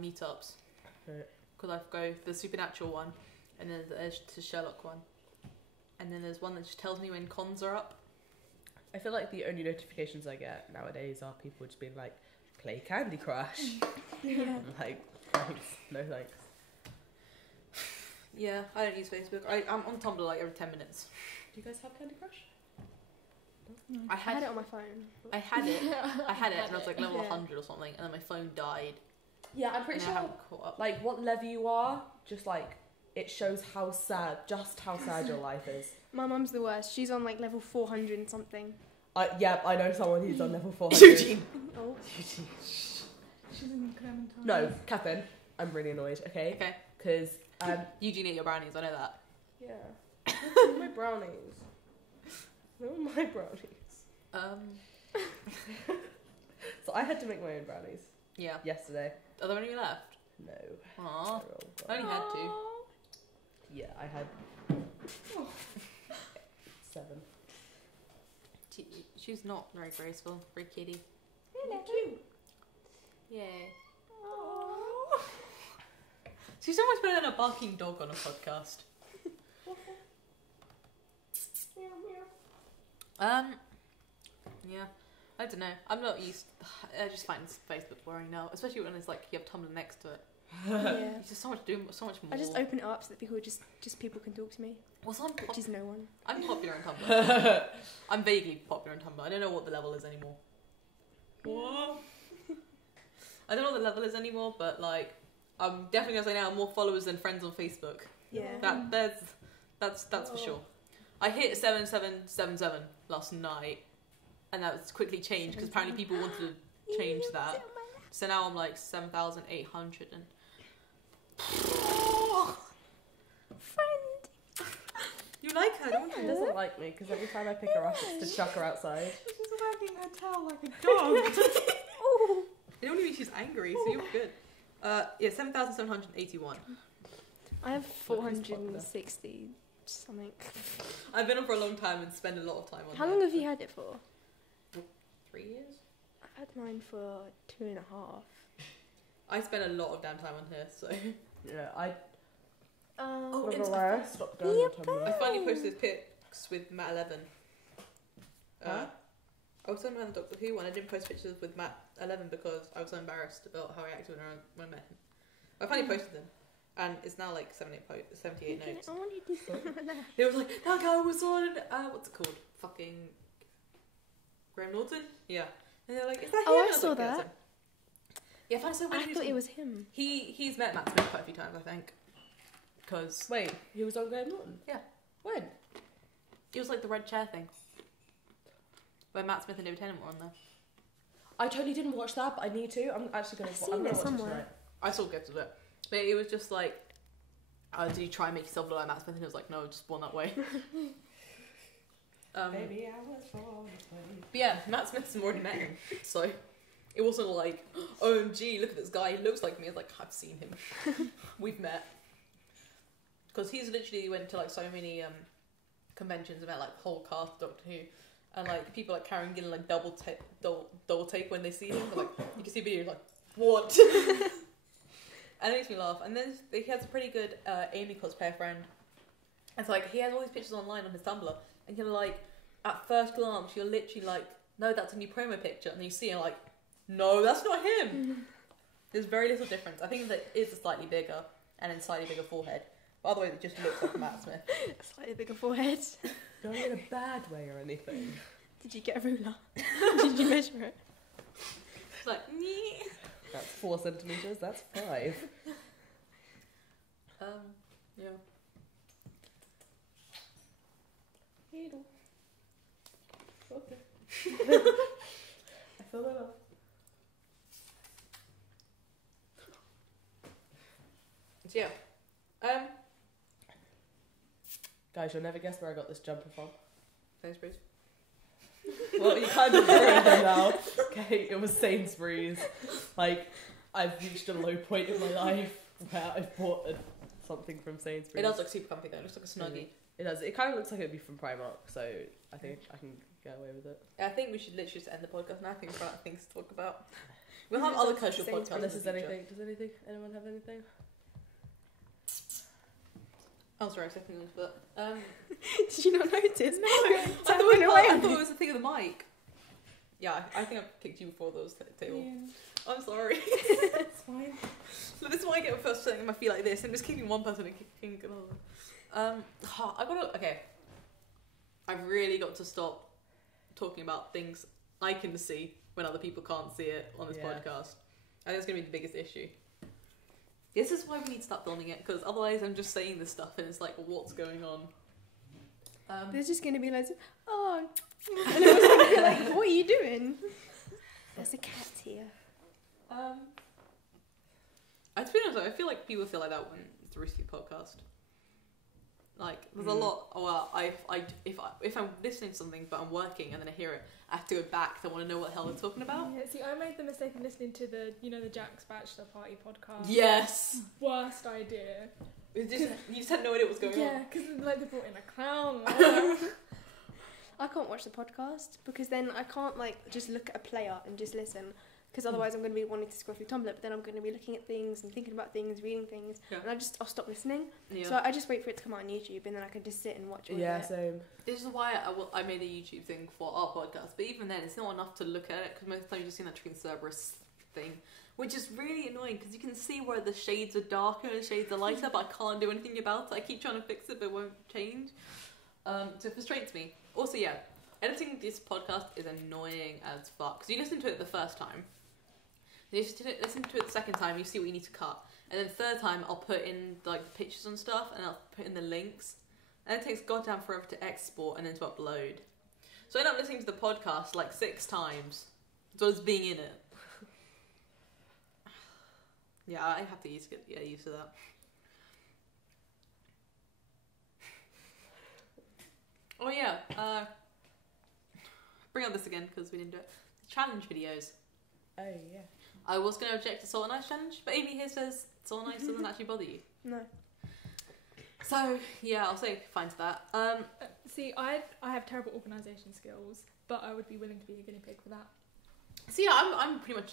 meetups. Right. Because I go the supernatural one, and then the Edge to Sherlock one, and then there's one that just tells me when cons are up. I feel like the only notifications I get nowadays are people just being like, play Candy Crush. Yeah. I'm like, thanks, no thanks. Yeah, I don't use Facebook. I'm on Tumblr like every 10 minutes. Do you guys have Candy Crush? No. I I had had it on my phone. I had it, and I was like level Yeah. 100 or something, and then my phone died. Yeah, I'm pretty and I sure, haven't caught up. like, what level you are, just like, it shows how sad your life is. My mum's the worst. She's on like level 400 and something. Yeah, I know someone who's on level 400. Eugene. Oh. She's in Clementine. No, Catherine, I'm really annoyed, okay? Okay. Because, Eugene ate your brownies. I know that. yeah. My brownies. No, my brownies. So I had to make my own brownies Yeah. yesterday. Are there any left? No. Aww. They're all I gone. only had 2. Yeah, I had 7. She's not very graceful. Very kitty. Really cute. Yeah. She's so much better than a barking dog on a podcast. Yeah, I don't know. I'm not used. I just find Facebook boring now, especially when it's like you have Tumblr next to it. Yeah. It's just so much more. I just open it up so that people people can talk to me, Well, which is no one. I'm popular on Tumblr. I'm vaguely popular on Tumblr. I don't know what the level is anymore. What? I don't know what the level is anymore, but like, I'm definitely gonna say now more followers than friends on Facebook. Yeah. That's for sure. I hit 7777 last night, and that was quickly changed because apparently people wanted to change that. So now I'm like 7,800 and. You like her, don't She you? doesn't like me because every time I pick her up, it's to chuck her outside. She's wagging her tail like a dog. Oh. It only means she's angry, so you're good. Yeah, 7,781. I have Look who's popular. 460 something. I've been on for a long time and spend a lot of time on How it. long have you had it for? 3 years? I've had mine for 2.5. I spend a lot of damn time on here, so. Yeah, I Oh, remember Insta- where I stopped going on Tumblr. I finally posted pics with Matt 11. Huh? I was talking about the Doctor Who one. I didn't post pictures with Matt 11 because I was so embarrassed about how I acted when I met him. I finally posted them, and it's now like 78 notes. I want you to do that. It was like, that guy was on, what's it called? Fucking Graham Norton? Yeah. And they're like, is that him? Oh, I And was saw like, "Yeah, that. it's him." Yeah, I find it so weird. I thought it was him. He's met Matt Smith quite a few times, I think. Because Wait, he was on Graham Norton? Yeah. When? it was like the red chair thing. Where Matt Smith and David Tennant were on there. I totally didn't watch that, but I need to. I'm actually going I've to seen I'm it gonna watch somewhere. it tonight. I saw clips of it. But it was just like, do you try and make yourself look like Matt Smith? And he was like, no, just born that way. Baby, I was born this way. But yeah, Matt Smith's already met him. So it wasn't like, OMG, look at this guy, he looks like me. It's like, I've seen him. We've met. Because he's literally went to like so many conventions about like the whole cast of Doctor Who. And like people like Karen Gillan like double take when they see him. Like you can see videos like, what? And it makes me laugh. And then he has a pretty good Amy cosplayer friend. And so like he has all these pictures online on his Tumblr. And you're like, at first glance, you're literally like, no, that's a new promo picture. And then you see it like, no, that's not him. There's very little difference. I think that is a slightly bigger and then slightly bigger forehead. But otherwise, it just looks like Matt Smith. Slightly bigger forehead. Not in a bad way or anything. Did you get a ruler? Did you measure it? It's like, nee. That's 4 centimetres, that's 5. Yeah. Needle. Okay. I feel that off. So yeah. Guys, you'll never guess where I got this jumper from. Sainsbury's. Well, you kind of ruined them now. Okay, it was Sainsbury's. Like, I've reached a low point in my life where I've bought something from Sainsbury's. It does look super comfy though. It looks like a snuggie. It does. It kind of looks like it'd be from Primark, so I think I can get away with it. I think we should literally just end the podcast now. I think we're out of things to talk about. We'll have other casual podcasts. Unless there's anything. Does anyone have anything? Oh, sorry, I was thinking of it. Did you not notice? No. I thought it was a thing of the mic. Yeah, I think I've kicked you before those table. Yeah. I'm sorry. It's fine. So this is why I get first setting my feet like this. I'm just kicking one person and kicking another. Okay. I've really got to stop talking about things I can see when other people can't see it on this podcast. I think it's going to be the biggest issue. This is why we need to start filming it, because otherwise I'm just saying this stuff and it's like, what's going on? There's just going to be loads of, oh, and everyone's going to be like, what are you doing? There's a cat here. To be honest, I feel like people feel like that when it's a risky podcast. Like, there's a lot. Well, if I'm listening to something but I'm working and then I hear it, I have to go back. I want to know what the hell they're talking about. Yeah, see, I made the mistake of listening to the Jack's Bachelor Party podcast. Yes. Worst idea. You just had no idea what was going on. Yeah, because like they brought in a clown. I can't watch the podcast because then I can't like just look at a player and just listen. Because otherwise I'm going to be wanting to scroll through Tumblr, but then I'm going to be looking at things and thinking about things, reading things, and I'll stop listening. Yeah. So I just wait for it to come out on YouTube, and then I can just sit and watch it. Yeah, same. This is why I made a YouTube thing for our podcast, but even then, it's not enough to look at it, because most of the time you're just seeing that freaking Cerberus thing, which is really annoying, because you can see where the shades are darker and the shades are lighter, but I can't do anything about it. I keep trying to fix it, but it won't change. So it frustrates me. Also, editing this podcast is annoying as fuck, because you listen to it the first time, you listen to it the second time, you see what you need to cut. And then the third time, I'll put in like the pictures and stuff, and I'll put in the links. And it takes goddamn forever to export and then to upload. So I end up listening to the podcast like 6 times, as well as being in it. Yeah, I have to get used to that. Oh yeah, bring up this again because we didn't do it. Challenge videos. Oh yeah. I was going to object to Salt and Ice challenge, but Amy here says Salt and Ice doesn't actually bother you. No. So, yeah, I'll say fine to that. See, I have terrible organisation skills, but I would be willing to be a guinea pig for that. So yeah, I'm pretty much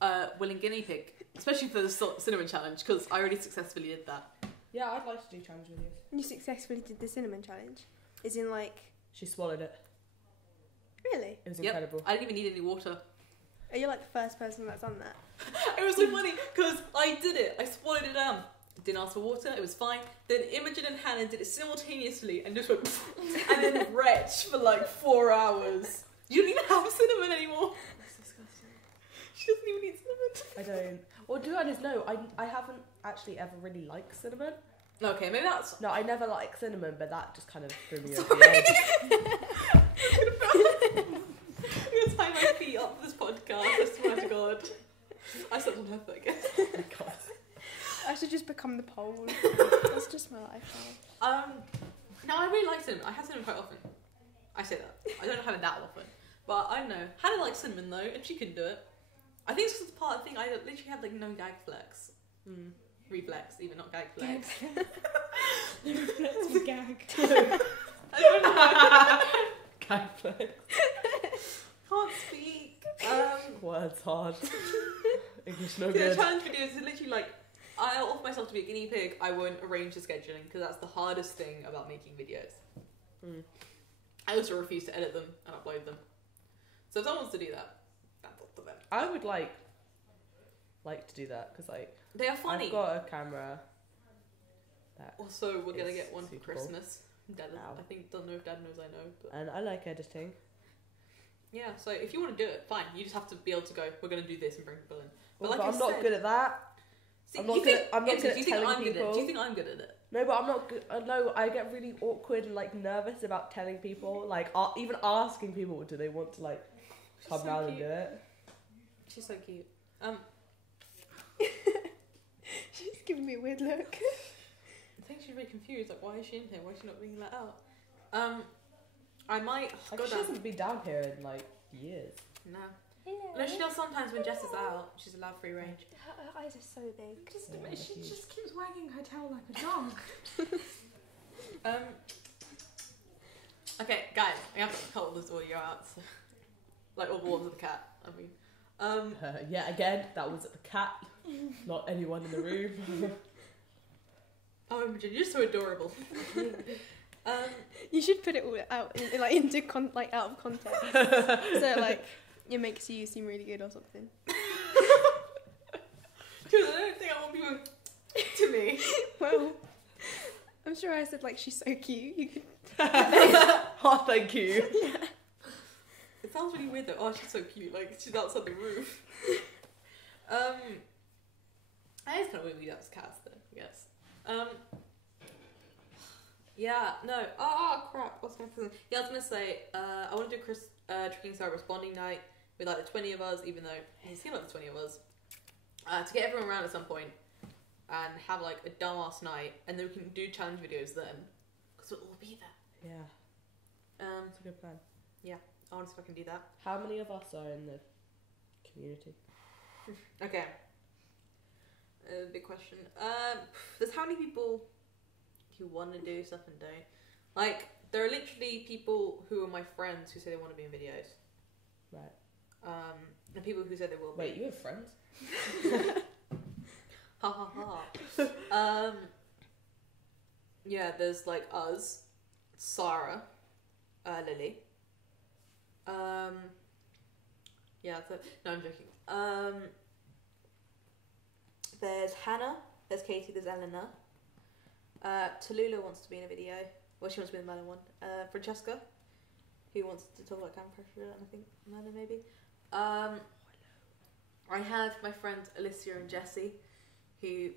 a willing guinea pig, especially for the cinnamon challenge, because I already successfully did that. Yeah, I'd like to do challenge videos. You successfully did the cinnamon challenge? As in like... She swallowed it. Really? It was incredible. I didn't even need any water. Are you like the first person that's done that? It was so funny because I did it. I swallowed it down. Didn't ask for water. It was fine. Then Imogen and Hannah did it simultaneously and just went and then retched for like 4 hours. You don't even have cinnamon anymore. That's disgusting. She doesn't even eat cinnamon. I don't. Well, to be honest, no. I haven't actually ever really liked cinnamon. Okay, maybe that's... No, I never liked cinnamon, but that just kind of threw me over the edge. I'm going to tie my feet up for this podcast, I swear to God. I slept on her foot again. Oh my God. I should just become the pole. That's just my life now. No, I really like cinnamon. I have cinnamon quite often. I say that. I don't have it that often. But I don't know. Hannah likes cinnamon though, and she couldn't do it. I think it's just part of the thing. I literally have like no gag flex. Reflex, even not gag flex. The reflex was gag. I don't know. Gag flex. Can't speak. Words hard. English no The good. challenge videos is literally like, I offer myself to be a guinea pig. I won't arrange the scheduling because that's the hardest thing about making videos. I also refuse to edit them and upload them. So if someone wants to do that, that's up to them. I would like to do that because like They are funny. I've got a camera. Also, we're gonna get one for suitable. Christmas. Dad, Ow. I think, don't know if Dad knows I know, but And I like editing. yeah. So if you want to do it, fine. You just have to be able to go. We're gonna do this and bring people in. But like I'm not good at that. See, I'm not you good think- at- I'm not Imogen, good at do you think telling I'm good at it? people. Do you think I'm good at it? No, but I'm not good. No, I get really awkward and like nervous about telling people. Like even asking people, do they want to like come so round and cute. do it? She's so cute. She's giving me a weird look. I think she's really confused. Like, why is she in here? Why is she not being let out? I might. Like, go she down. hasn't been down here in like years. No. No, she does sometimes when Jess is out. She's allowed free range. Her eyes are so big. She just keeps wagging her tail like a dog. Okay, guys, I have to cut all this audio out. So. Like all the ones with the cat, I mean. Yeah, again, that was the cat, not anyone in the room. Oh, Imogen, you're so adorable. You should put it all out, like into out of context, so like it makes you seem really good or something. Dude, I don't think I want people to me. Well, I'm sure I said like she's so cute. You could. Oh, thank you. Yeah. It sounds really weird though. Oh, she's so cute. Like she's outside the roof. I just kind of weird we as cats though. I guess. Yeah. No. Oh crap. What's my thing? Yeah, I was gonna say. I want to do Tricking Cerberus bonding night with like the 20 of us, even though it seems like the 20 of us, to get everyone around at some point and have like a dumbass night, and then we can do challenge videos then, because we'll all be there. Yeah. That's a good plan. Yeah. I want to see if I can do that. How many of us are in the community? Okay. Big question. There's how many people who want to do stuff and don't. Like, there are literally people who are my friends who say they want to be in videos. Right. And people who say they will be. Wait, you have friends? Ha ha ha. Yeah, there's like us, Sarah, Lily. Yeah, no, I'm joking. There's Hannah, there's Katie, there's Eleanor. Tallulah wants to be in a video. Well, she wants to be in the Melon one. Francesca, who wants to talk about camera pressure, and I think Melon maybe. I have my friends Alicia and Jessie, who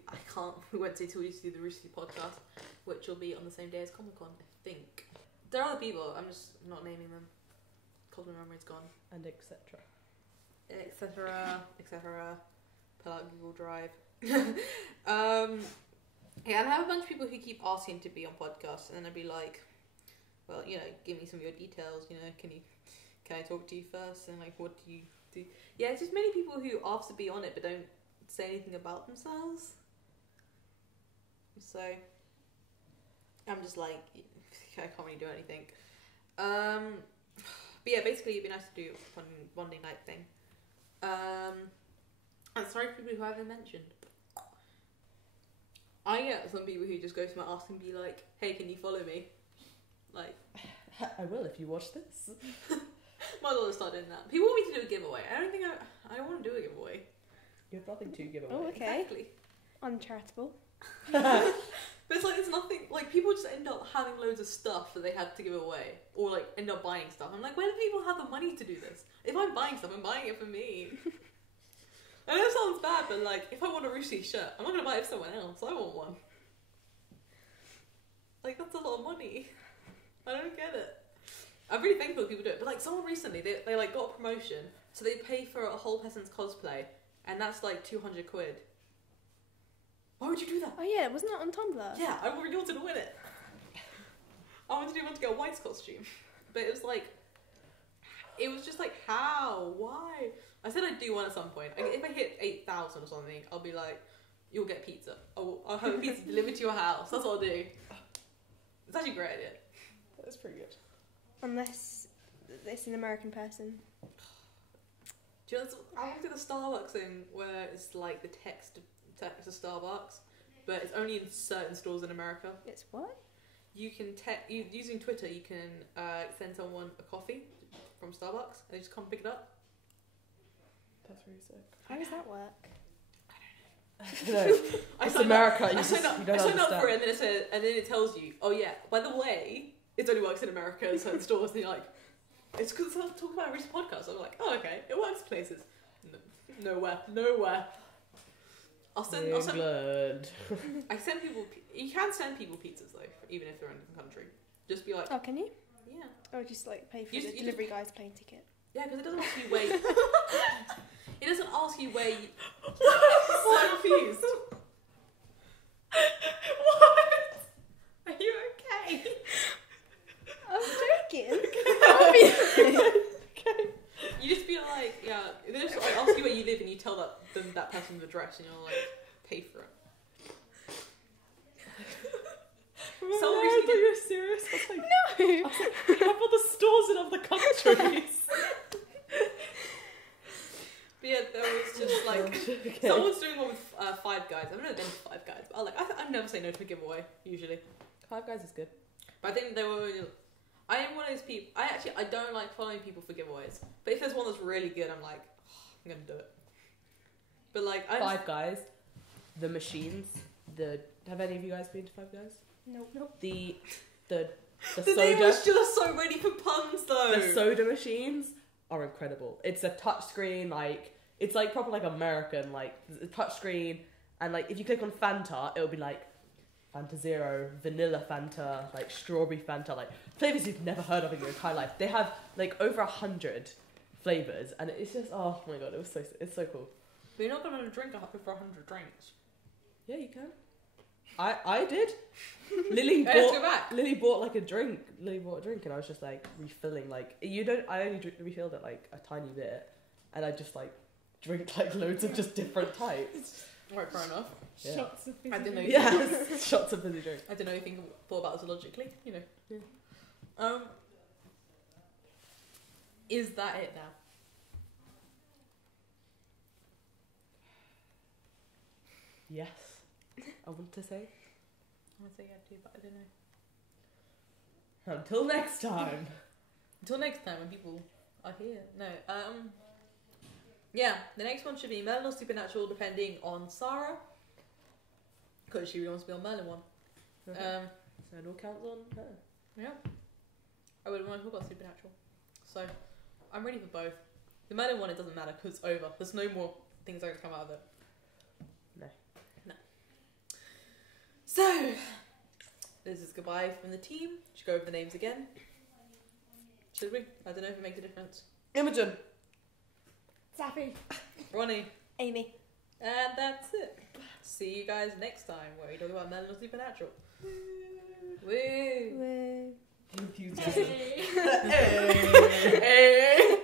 we went to till we used to do the Rooster podcast, which will be on the same day as Comic Con, I think. There are other people, I'm just not naming them. Cause my memory's gone. And etc. Etc. Pull out Google Drive. Yeah, and I have a bunch of people who keep asking to be on podcasts, and I'd be like, well, you know, give me some of your details. You know, can I talk to you first? And like, what do you do? Yeah, it's just many people who ask to be on it but don't say anything about themselves. So I'm just like, I can't really do anything. But yeah, basically it'd be nice to do a bonding night thing. I'm sorry for people who I haven't mentioned. I get some people who just go to my ask and be like, hey, can you follow me? Like, I will if you watch this. Might as well start doing that. People want me to do a giveaway. I don't think I want to do a giveaway. You have nothing to give away. Oh, okay. Exactly. Uncharitable. But it's like, there's nothing, like, people just end up having loads of stuff that they have to give away. Or, like, end up buying stuff. I'm like, where do people have the money to do this? If I'm buying stuff, I'm buying it for me. I know it sounds bad, but, like, if I want a Roosie shirt, I'm not going to buy it for someone else. I want one. Like, that's a lot of money. I don't get it. I'm really thankful people do it. But, like, someone recently, they like, got a promotion. So they pay for a whole person's cosplay. And that's, like, 200 quid. Why would you do that? Oh yeah, wasn't that on Tumblr? Yeah, I really wanted to win it. I wanted to get a White's costume. But it was like, it was just like, how? Why? I said I'd do one at some point. If I hit 8,000 or something, I'll be like, you'll get pizza. I'll have a pizza delivered to your house. That's what I'll do. It's actually a great idea. That's pretty good. Unless it's an American person. Do you know, I went to the Starbucks thing where it's like the text of Starbucks, but it's only in certain stores in America. It's what? You can using Twitter. You can send someone a coffee from Starbucks, and they just come pick it up. That's really sick. How does that work? No, it's America. I signed up for it, and then it tells you, oh yeah, by the way, it only works in America in certain stores. And you're like, it's because I'm talking about a recent podcast. I'm like, oh okay, it works places. No, nowhere. I send people. You can send people pizzas though, even if they're in a different country. Just be like, oh, can you? Yeah. Or just like pay for the delivery guy's plane ticket. Yeah, because it doesn't ask you where. It doesn't ask you where you. So confused. What? Are you okay? I'm joking. Obviously. Okay. You just be like, yeah. They just like, ask you where you live, and you tell that person the address, and you'll like pay for it. Someone I recently thought you were serious. I was like, No. I was like, we have all the stores in other countries. But yeah, there was just like Okay. someone's doing one with Five Guys. I've never been to Five Guys, but I never say no to a giveaway usually. Five Guys is good. But I think they were. I am one of those people. I don't like following people for giveaways. But if there's one that's really good, I'm like, I'm gonna do it. But like, Five Guys, the machines. Have any of you guys been to Five Guys? Nope. The the soda. name was just so ready for puns though. The soda machines are incredible. It's a touch screen, like it's like proper like American, like a touch screen, and like if you click on Fanta, it'll be like Fanta Zero, vanilla Fanta, like strawberry Fanta, like flavors you've never heard of in your entire life. They have like over 100 flavors, and it's just oh my god, it's so cool. But you're not gonna drink for 100 drinks. Yeah, you can. I did. Lily I have to go bought back. Lily bought like a drink. Lily bought a drink, and I was just like refilling. Like I only refilled it like a tiny bit, and I just like drink like loads of just different types. Right, fair enough. Yeah. Shots of fizzy I didn't know drink. Yeah, shots of fizzy drink. I didn't know anything thought about this logically, you know. Yeah. Is that it now? Yes, I want to say. I want to say yeah too, but I don't know. Until next time. Until next time when people are here. No, yeah, the next one should be Merlin or Supernatural, depending on Sarah. Because she really wants to be on Merlin one. So it all counts on her. Yeah. I wouldn't want to talk about Supernatural. So, I'm ready for both. The Merlin one, it doesn't matter because it's over. There's no more things that are going to come out of it. No. So, this is goodbye from the team. Should go over the names again. Should we? I don't know if it makes a difference. Imogen. Saffy. Ronnie. Amy. And that's it. See you guys next time where we talk about Merlin or Supernatural. Woo! Woo. Enthusiasm. Hey. Hey.